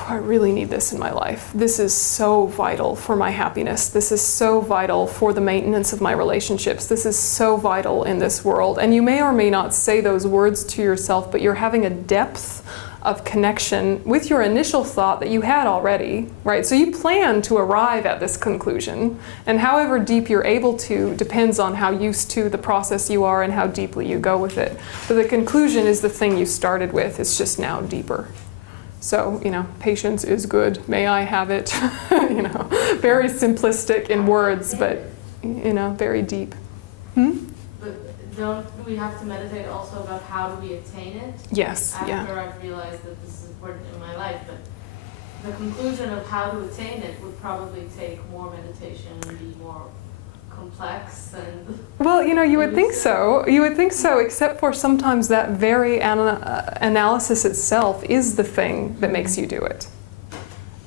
I really need this in my life. This is so vital for my happiness. This is so vital for the maintenance of my relationships. This is so vital in this world. And you may or may not say those words to yourself, but you're having a depth of connection with your initial thought that you had already, right? So you plan to arrive at this conclusion, and however deep you're able to depends on how used to the process you are and how deeply you go with it. But the conclusion is the thing you started with. It's just now deeper. So, you know, patience is good. May I have it? You know, very simplistic in words, but, you know, very deep. But don't we have to meditate also about how do we attain it? Yes, After I've realized that this is important in my life, but the conclusion of how to attain it would probably take more meditation and be more complex and... Well, you know, you would think so. You would think so, except for sometimes that very analysis itself is the thing that makes you do it.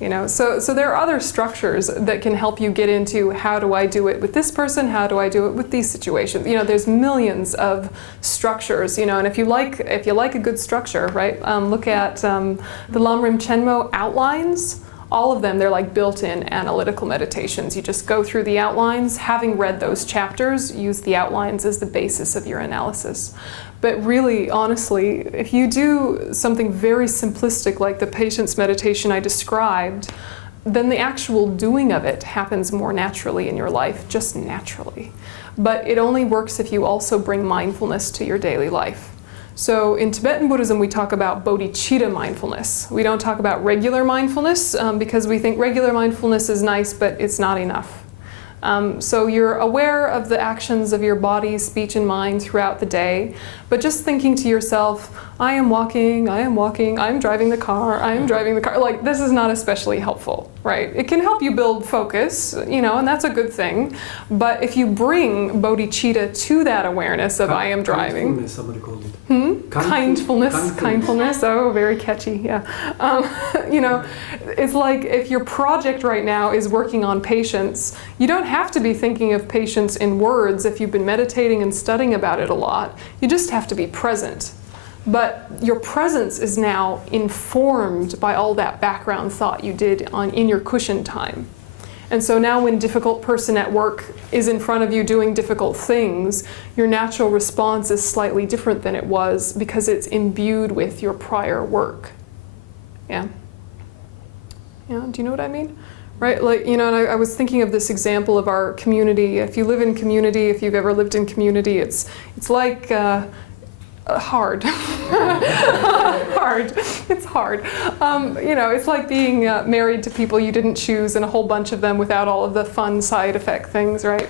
You know, so there are other structures that can help you get into how do I do it with this person, how do I do it with these situations. You know, there's millions of structures, you know, and if you like a good structure, right, look at the Lamrim Chenmo outlines. All of them, they're like built-in analytical meditations. You just go through the outlines. Having read those chapters, use the outlines as the basis of your analysis. But really, honestly, if you do something very simplistic like the patience meditation I described, then the actual doing of it happens more naturally in your life, just naturally. But it only works if you also bring mindfulness to your daily life. So in Tibetan Buddhism, we talk about Bodhichitta mindfulness. We don't talk about regular mindfulness because we think regular mindfulness is nice, but it's not enough. So you're aware of the actions of your body, speech, and mind throughout the day, but just thinking to yourself, I am walking, I'm driving the car, like this is not especially helpful, right? It can help you build focus, you know, and that's a good thing, but if you bring bodhicitta to that awareness of I am driving. Kindfulness, somebody called it. Kindfulness, oh, very catchy, yeah. You know, it's like if your project right now is working on patience, you don't have to be thinking of patience in words if you've been meditating and studying about it a lot. You just have to be present. But your presence is now informed by all that background thought you did in your cushion time. And so now when difficult person at work is in front of you doing difficult things, your natural response is slightly different than it was because it's imbued with your prior work. Yeah? Yeah, do you know what I mean? Right, like, you know, and I was thinking of this example of our community. If you live in community, if you've ever lived in community, it's like hard. Hard. It's hard. You know, it's like being married to people you didn't choose and a whole bunch of them without all of the fun side effect things, right?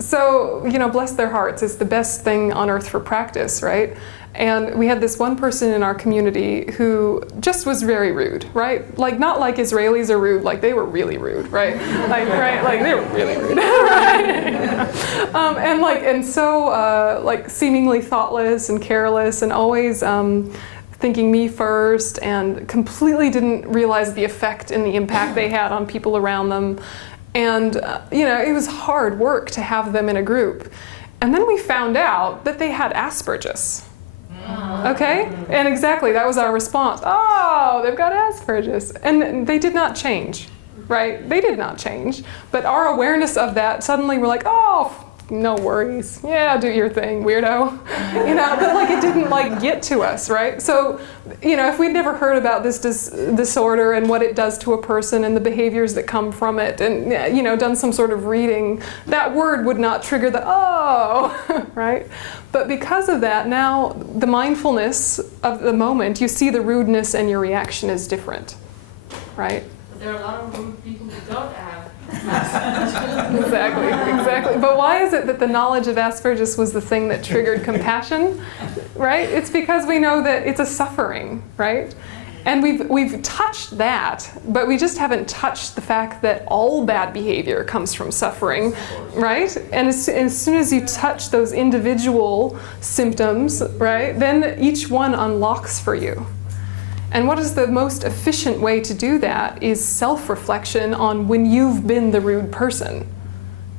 So, you know, bless their hearts. It's the best thing on earth for practice, right? And we had this one person in our community who just was very rude, right? Like, not like Israelis are rude, like they were really rude, right? Like, right? Like they were really rude, right? And so like seemingly thoughtless and careless and always thinking me first, and completely didn't realize the effect and the impact they had on people around them. And, you know, it was hard work to have them in a group. And then we found out that they had Asperger's. Okay? And exactly, that was our response. Oh, they've got Asperger's. And they did not change, right? They did not change. But our awareness of that, suddenly we're like, oh, no worries. Yeah, do your thing, weirdo. You know, but like it didn't like get to us, right? So, you know, if we'd never heard about this disorder and what it does to a person and the behaviors that come from it and, you know, done some sort of reading, that word would not trigger the, oh, right? But because of that, now the mindfulness of the moment, you see the rudeness and your reaction is different, right? But there are a lot of rude people who don't have. Exactly. But why is it that the knowledge of Asperger's was the thing that triggered compassion, right? It's because we know that it's a suffering, right? And we've touched that, but we just haven't touched the fact that all bad behavior comes from suffering, right? And as soon as you touch those individual symptoms, right, then each one unlocks for you. And what is the most efficient way to do that is self-reflection on when you've been the rude person.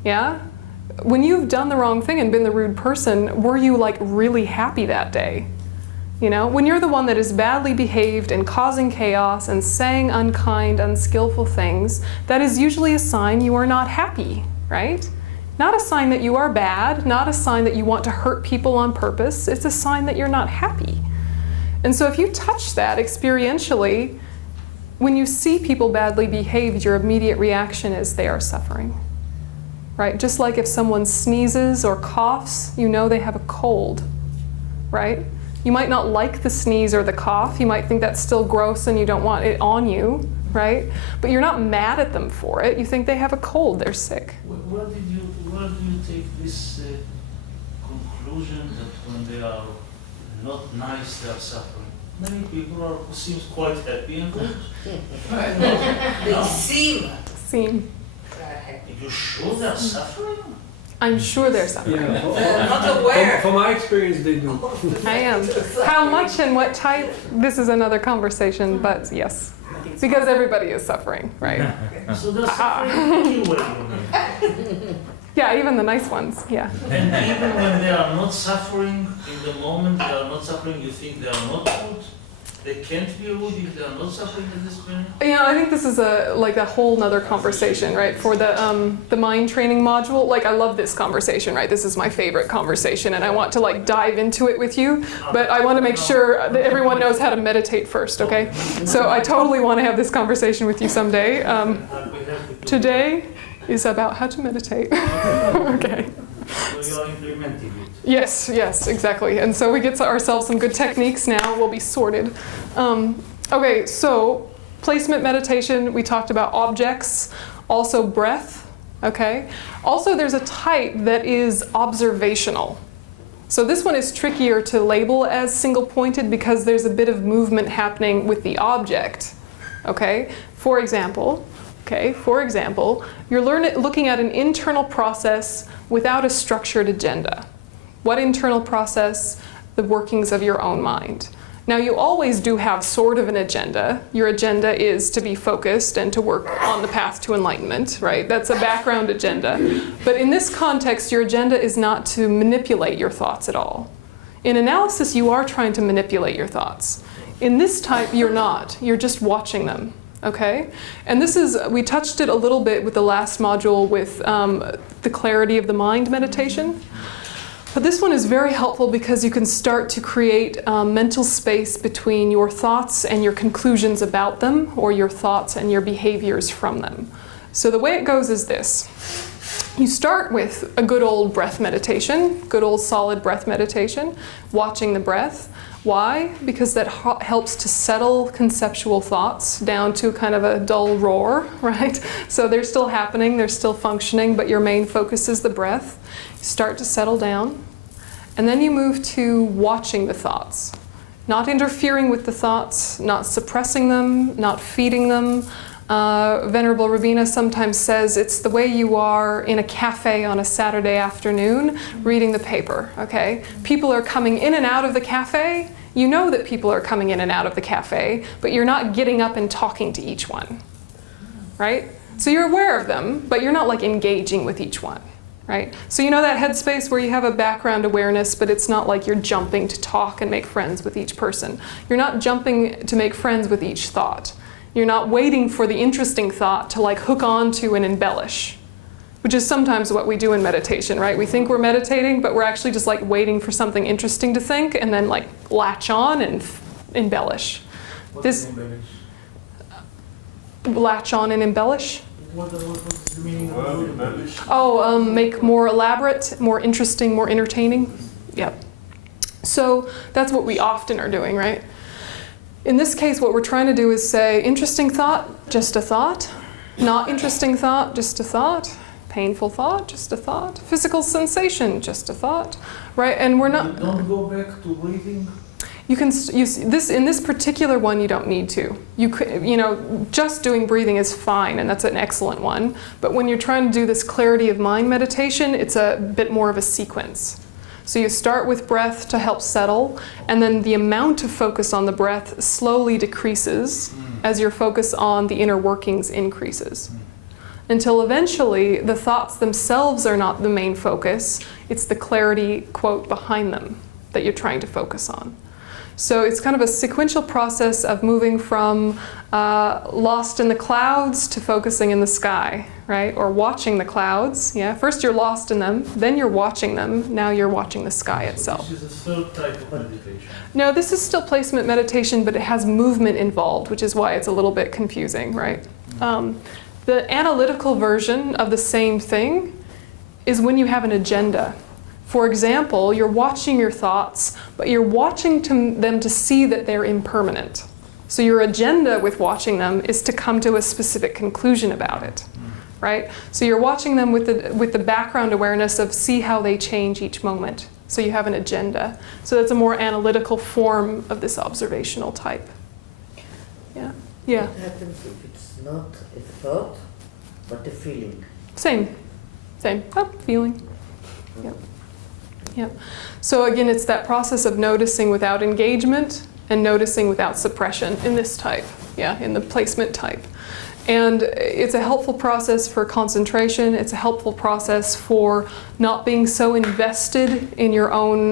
Yeah? When you've done the wrong thing and been the rude person, were you like really happy that day? You know, when you're the one that is badly behaved and causing chaos and saying unkind, unskillful things, that is usually a sign you are not happy, right? Not a sign that you are bad, not a sign that you want to hurt people on purpose. It's a sign that you're not happy. And so if you touch that experientially, when you see people badly behaved, your immediate reaction is they are suffering, right? Just like if someone sneezes or coughs, you know they have a cold, right? You might not like the sneeze or the cough. You might think that's still gross and you don't want it on you, right? But you're not mad at them for it. You think they have a cold, they're sick. Where do you take this conclusion that when they are not nice, they are suffering? Many people seems quite happy and good. They seem. Are you sure they are suffering? I'm sure they're suffering. Yeah, Not aware. from my experience, they do. I am. How much and what type, this is another conversation, but yes. Because everybody is suffering, right? So they're suffering anyway. Yeah, even the nice ones, yeah. And even when they are not suffering, in the moment they are not suffering, you think they are not rude? They can't be rude if they are not suffering at this point? Yeah, I think this is like a whole nother conversation, right? For the mind training module, like I love this conversation, right? This is my favorite conversation and I want to like dive into it with you, but I want to make sure that everyone knows how to meditate first, okay? So I totally want to have this conversation with you someday. Today is about how to meditate. Okay. So you are implementing it. Yes, exactly. And so we get ourselves some good techniques now. We'll be sorted. Okay, so placement meditation, we talked about objects, also breath, okay? Also there's a type that is observational. So this one is trickier to label as single-pointed because there's a bit of movement happening with the object, okay? For example, you're looking at an internal process without a structured agenda. What internal process? The workings of your own mind. Now you always do have sort of an agenda. Your agenda is to be focused and to work on the path to enlightenment, right? That's a background agenda. But in this context, your agenda is not to manipulate your thoughts at all. In analysis, you are trying to manipulate your thoughts. In this type, you're not. You're just watching them. Okay? And this is, we touched it a little bit with the last module with the clarity of the mind meditation. But this one is very helpful because you can start to create mental space between your thoughts and your conclusions about them, or your thoughts and your behaviors from them. So the way it goes is this. You start with a good old breath meditation, good old solid breath meditation, watching the breath. Why? Because that helps to settle conceptual thoughts down to kind of a dull roar, right? So they're still happening, they're still functioning, but your main focus is the breath. You start to settle down, and then you move to watching the thoughts. Not interfering with the thoughts, not suppressing them, not feeding them. Venerable Rabina sometimes says it's the way you are in a cafe on a Saturday afternoon reading the paper, okay? People are coming in and out of the cafe. You know that people are coming in and out of the cafe, but you're not getting up and talking to each one, right? So you're aware of them, but you're not like engaging with each one, right? So you know that headspace where you have a background awareness, but it's not like you're jumping to talk and make friends with each person. You're not jumping to make friends with each thought. You're not waiting for the interesting thought to like hook on to and embellish, which is sometimes what we do in meditation, right? We think we're meditating, but we're actually just like waiting for something interesting to think and then like latch on and embellish. What's embellish? Latch on and embellish. What's the meaning of embellish? Oh, make more elaborate, more interesting, more entertaining. Yep. So that's what we often are doing, right? In this case, what we're trying to do is say, interesting thought, just a thought. Not interesting thought, just a thought. Painful thought, just a thought. Physical sensation, just a thought. Right? And we're not... You don't go back to breathing? You can, in this particular one, you don't need to. You know, just doing breathing is fine, and that's an excellent one. But when you're trying to do this clarity of mind meditation, it's a bit more of a sequence. So you start with breath to help settle, and then the amount of focus on the breath slowly decreases as your focus on the inner workings increases. Until eventually, the thoughts themselves are not the main focus, it's the clarity, quote, behind them that you're trying to focus on. So it's kind of a sequential process of moving from lost in the clouds to focusing in the sky, right? Or watching the clouds, yeah? First you're lost in them, then you're watching them, now you're watching the sky itself. This is a third type of meditation. No, this is still placement meditation, but it has movement involved, which is why it's a little bit confusing, right? The analytical version of the same thing is when you have an agenda. For example, you're watching your thoughts, but you're watching them to see that they're impermanent. So your agenda with watching them is to come to a specific conclusion about it, right? So you're watching them with the background awareness of see how they change each moment. So you have an agenda. So that's a more analytical form of this observational type. Yeah. Yeah. What happens if it's not a thought, but a feeling? Same. Oh, feeling. Yep. Yep. So again, it's that process of noticing without engagement and noticing without suppression in this type, yeah, in the placement type. And it's a helpful process for concentration. It's a helpful process for not being so invested in your own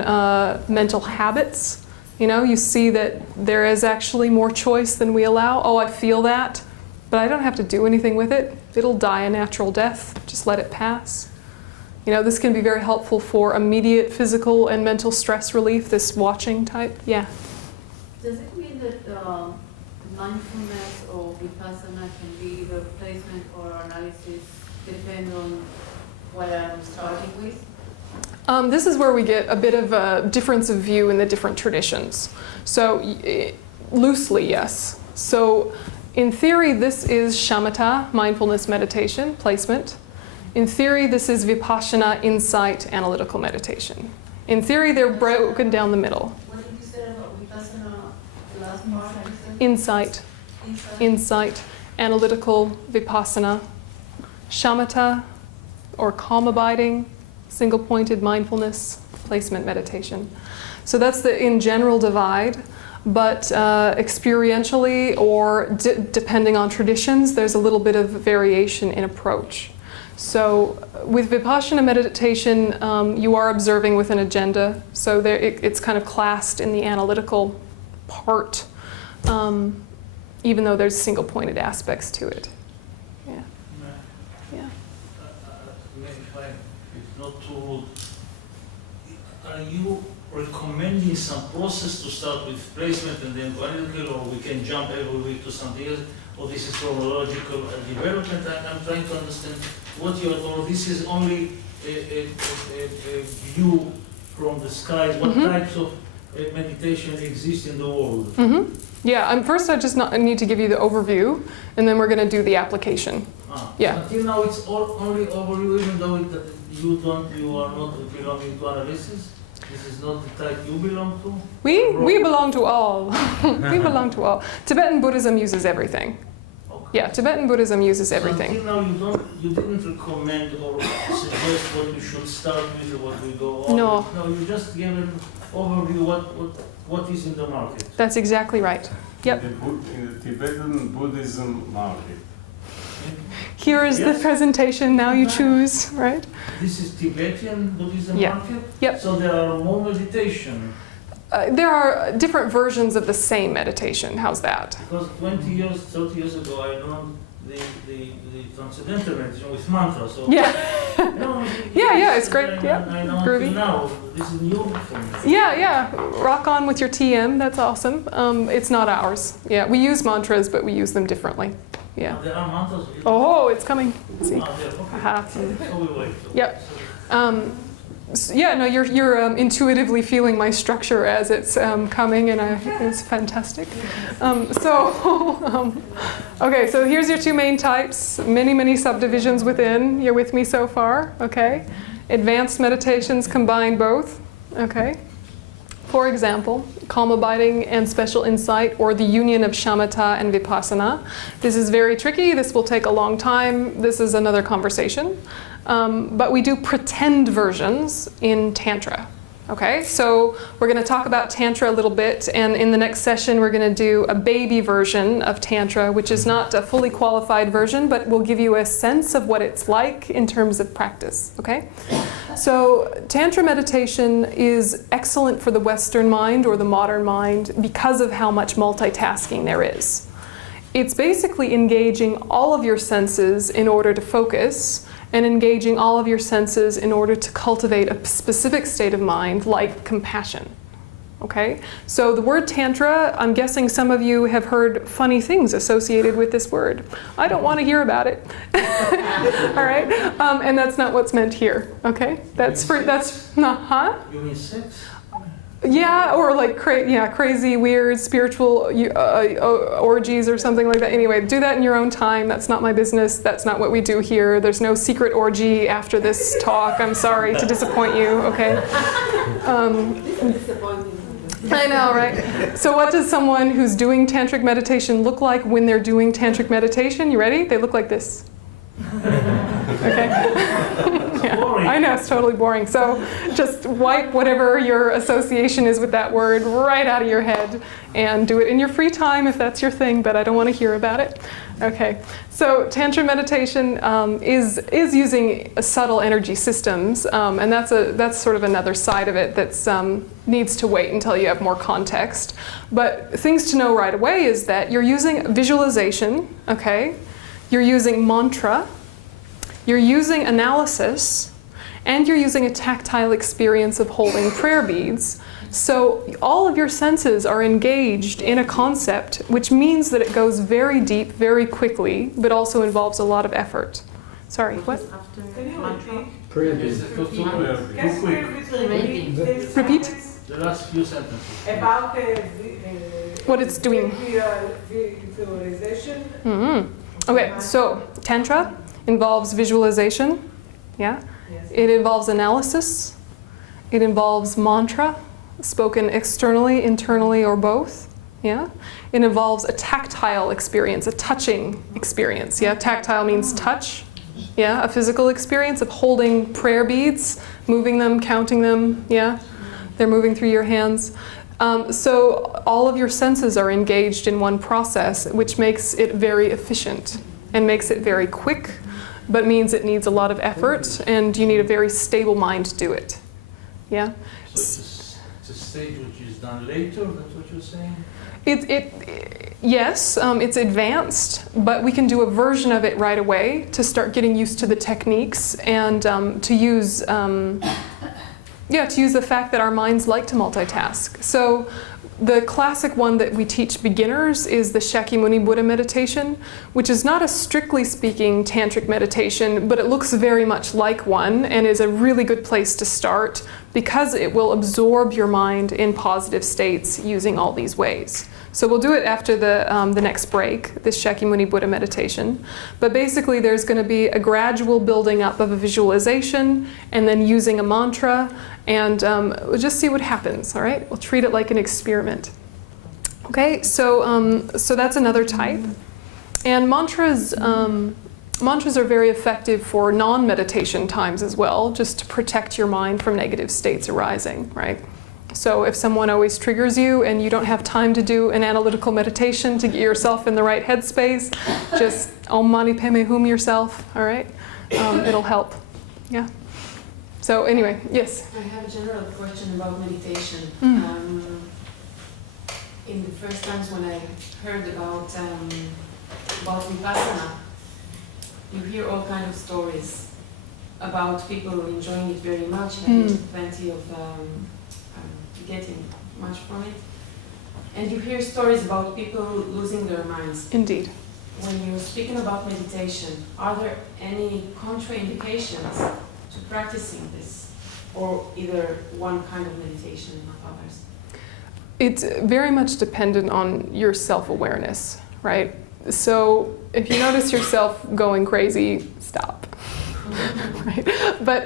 mental habits. You know, you see that there is actually more choice than we allow. Oh, I feel that, but I don't have to do anything with it. It'll die a natural death. Just let it pass. You know, this can be very helpful for immediate physical and mental stress relief, this watching type. Yeah? Does it mean that mindfulness or vipassana can be either placement or analysis, depend on what I'm starting with? This is where we get a bit of a difference of view in the different traditions. So loosely, yes. So in theory, this is shamatha, mindfulness meditation, placement. In theory, this is vipassana, insight, analytical meditation. In theory, they're broken down the middle. What did you say about vipassana, the last part? Insight, analytical, vipassana, shamatha, or calm abiding, single-pointed mindfulness, placement meditation. So that's the in general divide, but experientially or depending on traditions, there's a little bit of variation in approach. So with Vipassana meditation, you are observing with an agenda, so there, it's kind of classed in the analytical part, even though there's single-pointed aspects to it. Yeah. Yeah. If it's not too rude, are you recommending some process to start with placement and then analytical, or we can jump every week to something else? or this is chronological development. I'm trying to understand what you're, or this is only a view from the skies. What types of meditation exist in the world? Yeah, first I just need to give you the overview, and then we're going to do the application. Yeah. Until now, it's only overview, even though you are not belonging to analysis. This is not the type you belong to. We belong to all. We belong to all. Tibetan Buddhism uses everything. Okay. Yeah, Tibetan Buddhism uses everything. So until now, you didn't recommend or suggest what you should start with or what we go on. No. No, you just gave an overview what is in the market. That's exactly right. Yep. In the Tibetan Buddhism market. Here is the presentation. Now you choose, right? This is Tibetan Buddhism Yeah. market? Yep. So there are more meditation. There are different versions of the same meditation. How's that? Because 20 years, 30 years ago, I learned the transcendental meditation with mantra. So Yeah. No, Yeah, it's great. I Yeah, know groovy. until now. This is new for me. Yeah. Rock on with your TM. That's awesome. It's not ours. Yeah, we use mantras, but we use them differently. Yeah. There are mantras. Oh, it's coming. See. There, okay. Aha. So we wait. Yep. Yeah, no, you're intuitively feeling my structure as it's coming, and it's fantastic. Okay, so here's your two main types, many subdivisions within. You're with me so far, okay? Advanced meditations combine both, okay? For example, calm abiding and special insight, or the union of shamatha and vipassana. This is very tricky. This will take a long time. This is another conversation. But we do pretend versions in Tantra. Okay, so we're going to talk about Tantra a little bit, and in the next session we're going to do a baby version of Tantra, which is not a fully qualified version, but will give you a sense of what it's like in terms of practice. Okay, so Tantra meditation is excellent for the Western mind or the modern mind because of how much multitasking there is. It's basically engaging all of your senses in order to focus, and engaging all of your senses in order to cultivate a specific state of mind, like compassion. Okay? So the word Tantra, I'm guessing some of you have heard funny things associated with this word. I don't want to hear about it. All right? And that's not what's meant here. Okay? That's not, huh? You mean sex? Yeah, or like crazy, weird, spiritual orgies or something like that. Anyway, do that in your own time. That's not my business. That's not what we do here. There's no secret orgy after this talk. I'm sorry to disappoint you, okay? I know, right? So what does someone who's doing tantric meditation look like when they're doing tantric meditation? You ready? They look like this. Okay? Yeah, I know, it's totally boring. So just wipe whatever your association is with that word right out of your head and do it in your free time if that's your thing, but I don't want to hear about it. Okay, so Tantra meditation is using subtle energy systems, and that's sort of another side of it that needs to wait until you have more context. But things to know right away is that you're using visualization, okay? You're using mantra, you're using analysis, and you're using a tactile experience of holding prayer beads. So all of your senses are engaged in a concept, which means that it goes very deep, very quickly, but also involves a lot of effort. Sorry, what? Can you repeat? Prayer Yes, beads. too quick. Repeat. The last few sentences. About What it's doing. visualization. Okay, so Tantra involves visualization, yeah? Yes. It involves analysis. It involves mantra, spoken externally, internally, or both, yeah? It involves a tactile experience, a touching experience, yeah? Tactile means touch, yeah? A physical experience of holding prayer beads, moving them, counting them, yeah? They're moving through your hands. So all of your senses are engaged in one process, which makes it very efficient and makes it very quick, but means it needs a lot of effort, and you need a very stable mind to do it. Yeah? So it's a stage which is done later, that's what you're saying? Yes, it's advanced, but we can do a version of it right away to start getting used to the techniques and to use the fact that our minds like to multitask. So The classic one that we teach beginners is the Shakyamuni Buddha meditation, which is not a strictly speaking tantric meditation, but it looks very much like one and is a really good place to start because it will absorb your mind in positive states using all these ways. So we'll do it after the next break, this Shakyamuni Buddha meditation. But basically there's going to be a gradual building up of a visualization and then using a mantra, and we'll just see what happens, all right? We'll treat it like an experiment. Okay, so that's another type. And mantras are very effective for non-meditation times as well, just to protect your mind from negative states arising, right? So if someone always triggers you and you don't have time to do an analytical meditation to get yourself in the right headspace, just Om Mani Padme Hum yourself, all right? It'll help, yeah. So anyway, yes? I have a general question about meditation. In the first times when I heard about Vipassana, you hear all kinds of stories about people enjoying it very much, having plenty of getting much from it. And you hear stories about people losing their minds. Indeed. When you're speaking about meditation, are there any contraindications to practicing this, or either one kind of meditation, not others? It's very much dependent on your self-awareness, right? So if you notice yourself going crazy, stop. Right? But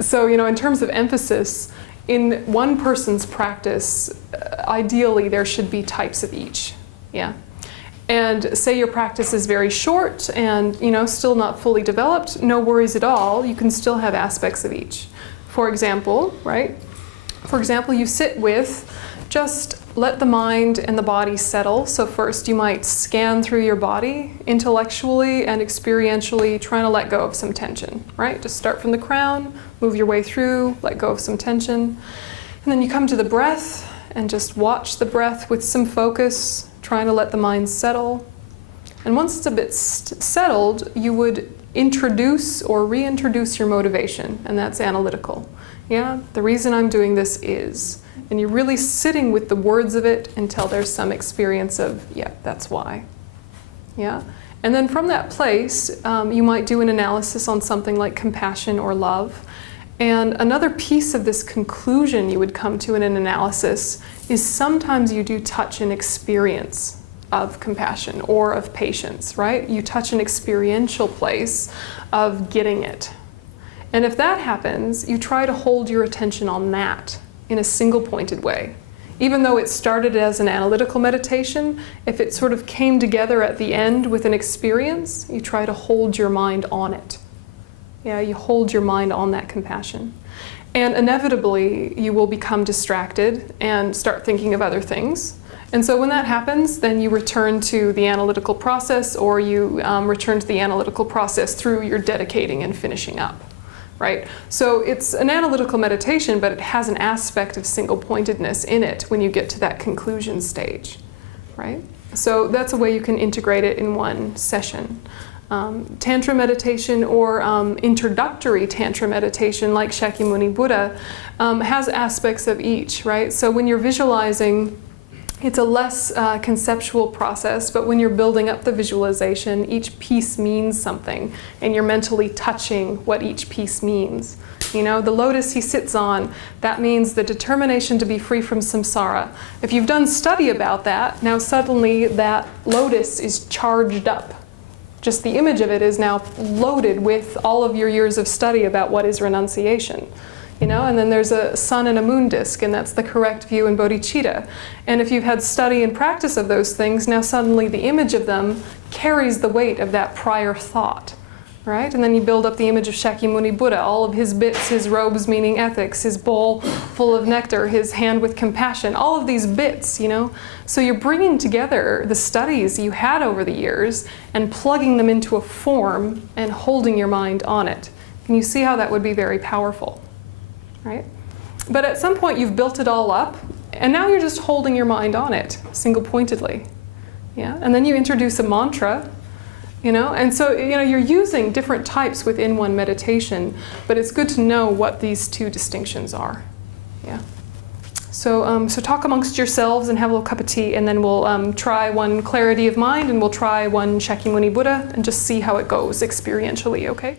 so, you know, in terms of emphasis, in one person's practice, ideally there should be types of each, yeah? And say your practice is very short and, you know, still not fully developed, no worries at all, you can still have aspects of each. For example, right? For example, you sit with, just let the mind and the body settle. So first you might scan through your body intellectually and experientially, trying to let go of some tension, right? Just start from the crown, move your way through, let go of some tension. And then you come to the breath and just watch the breath with some focus, trying to let the mind settle. And once it's a bit settled, you would introduce or reintroduce your motivation, and that's analytical. Yeah, the reason I'm doing this is, and you're really sitting with the words of it until there's some experience of, yeah, that's why. Yeah, and then from that place, you might do an analysis on something like compassion or love. And another piece of this conclusion you would come to in an analysis is sometimes you do touch an experience of compassion or of patience, right? You touch an experiential place of getting it. And if that happens, you try to hold your attention on that in a single pointed way. Even though it started as an analytical meditation, if it sort of came together at the end with an experience, you try to hold your mind on it. Yeah, you hold your mind on that compassion. And inevitably, you will become distracted and start thinking of other things. And so when that happens, then you return to the analytical process, or you return to the analytical process through your dedicating and finishing up, right? So it's an analytical meditation, but it has an aspect of single-pointedness in it when you get to that conclusion stage, right? So that's a way you can integrate it in one session. Tantra meditation or introductory Tantra meditation like Shakyamuni Buddha has aspects of each, right? So when you're visualizing, it's a less conceptual process, but when you're building up the visualization, each piece means something, and you're mentally touching what each piece means. You know, the lotus he sits on, that means the determination to be free from samsara. If you've done study about that, now suddenly that lotus is charged up. Just the image of it is now loaded with all of your years of study about what is renunciation. You know, and then there's a sun and a moon disk, and that's the correct view in Bodhichitta. And if you've had study and practice of those things, now suddenly the image of them carries the weight of that prior thought, right? And then you build up the image of Shakyamuni Buddha, all of his bits, his robes meaning ethics, his bowl full of nectar, his hand with compassion, all of these bits, you know? So you're bringing together the studies you had over the years and plugging them into a form and holding your mind on it. Can you see how that would be very powerful? Right? But at some point you've built it all up, and now you're just holding your mind on it, single-pointedly. Yeah? And then you introduce a mantra, you know, and so, you know, you're using different types within one meditation, but it's good to know what these two distinctions are. Yeah. So talk amongst yourselves and have a little cup of tea, and then we'll try one clarity of mind, and we'll try one Shakyamuni Buddha, and just see how it goes experientially, okay?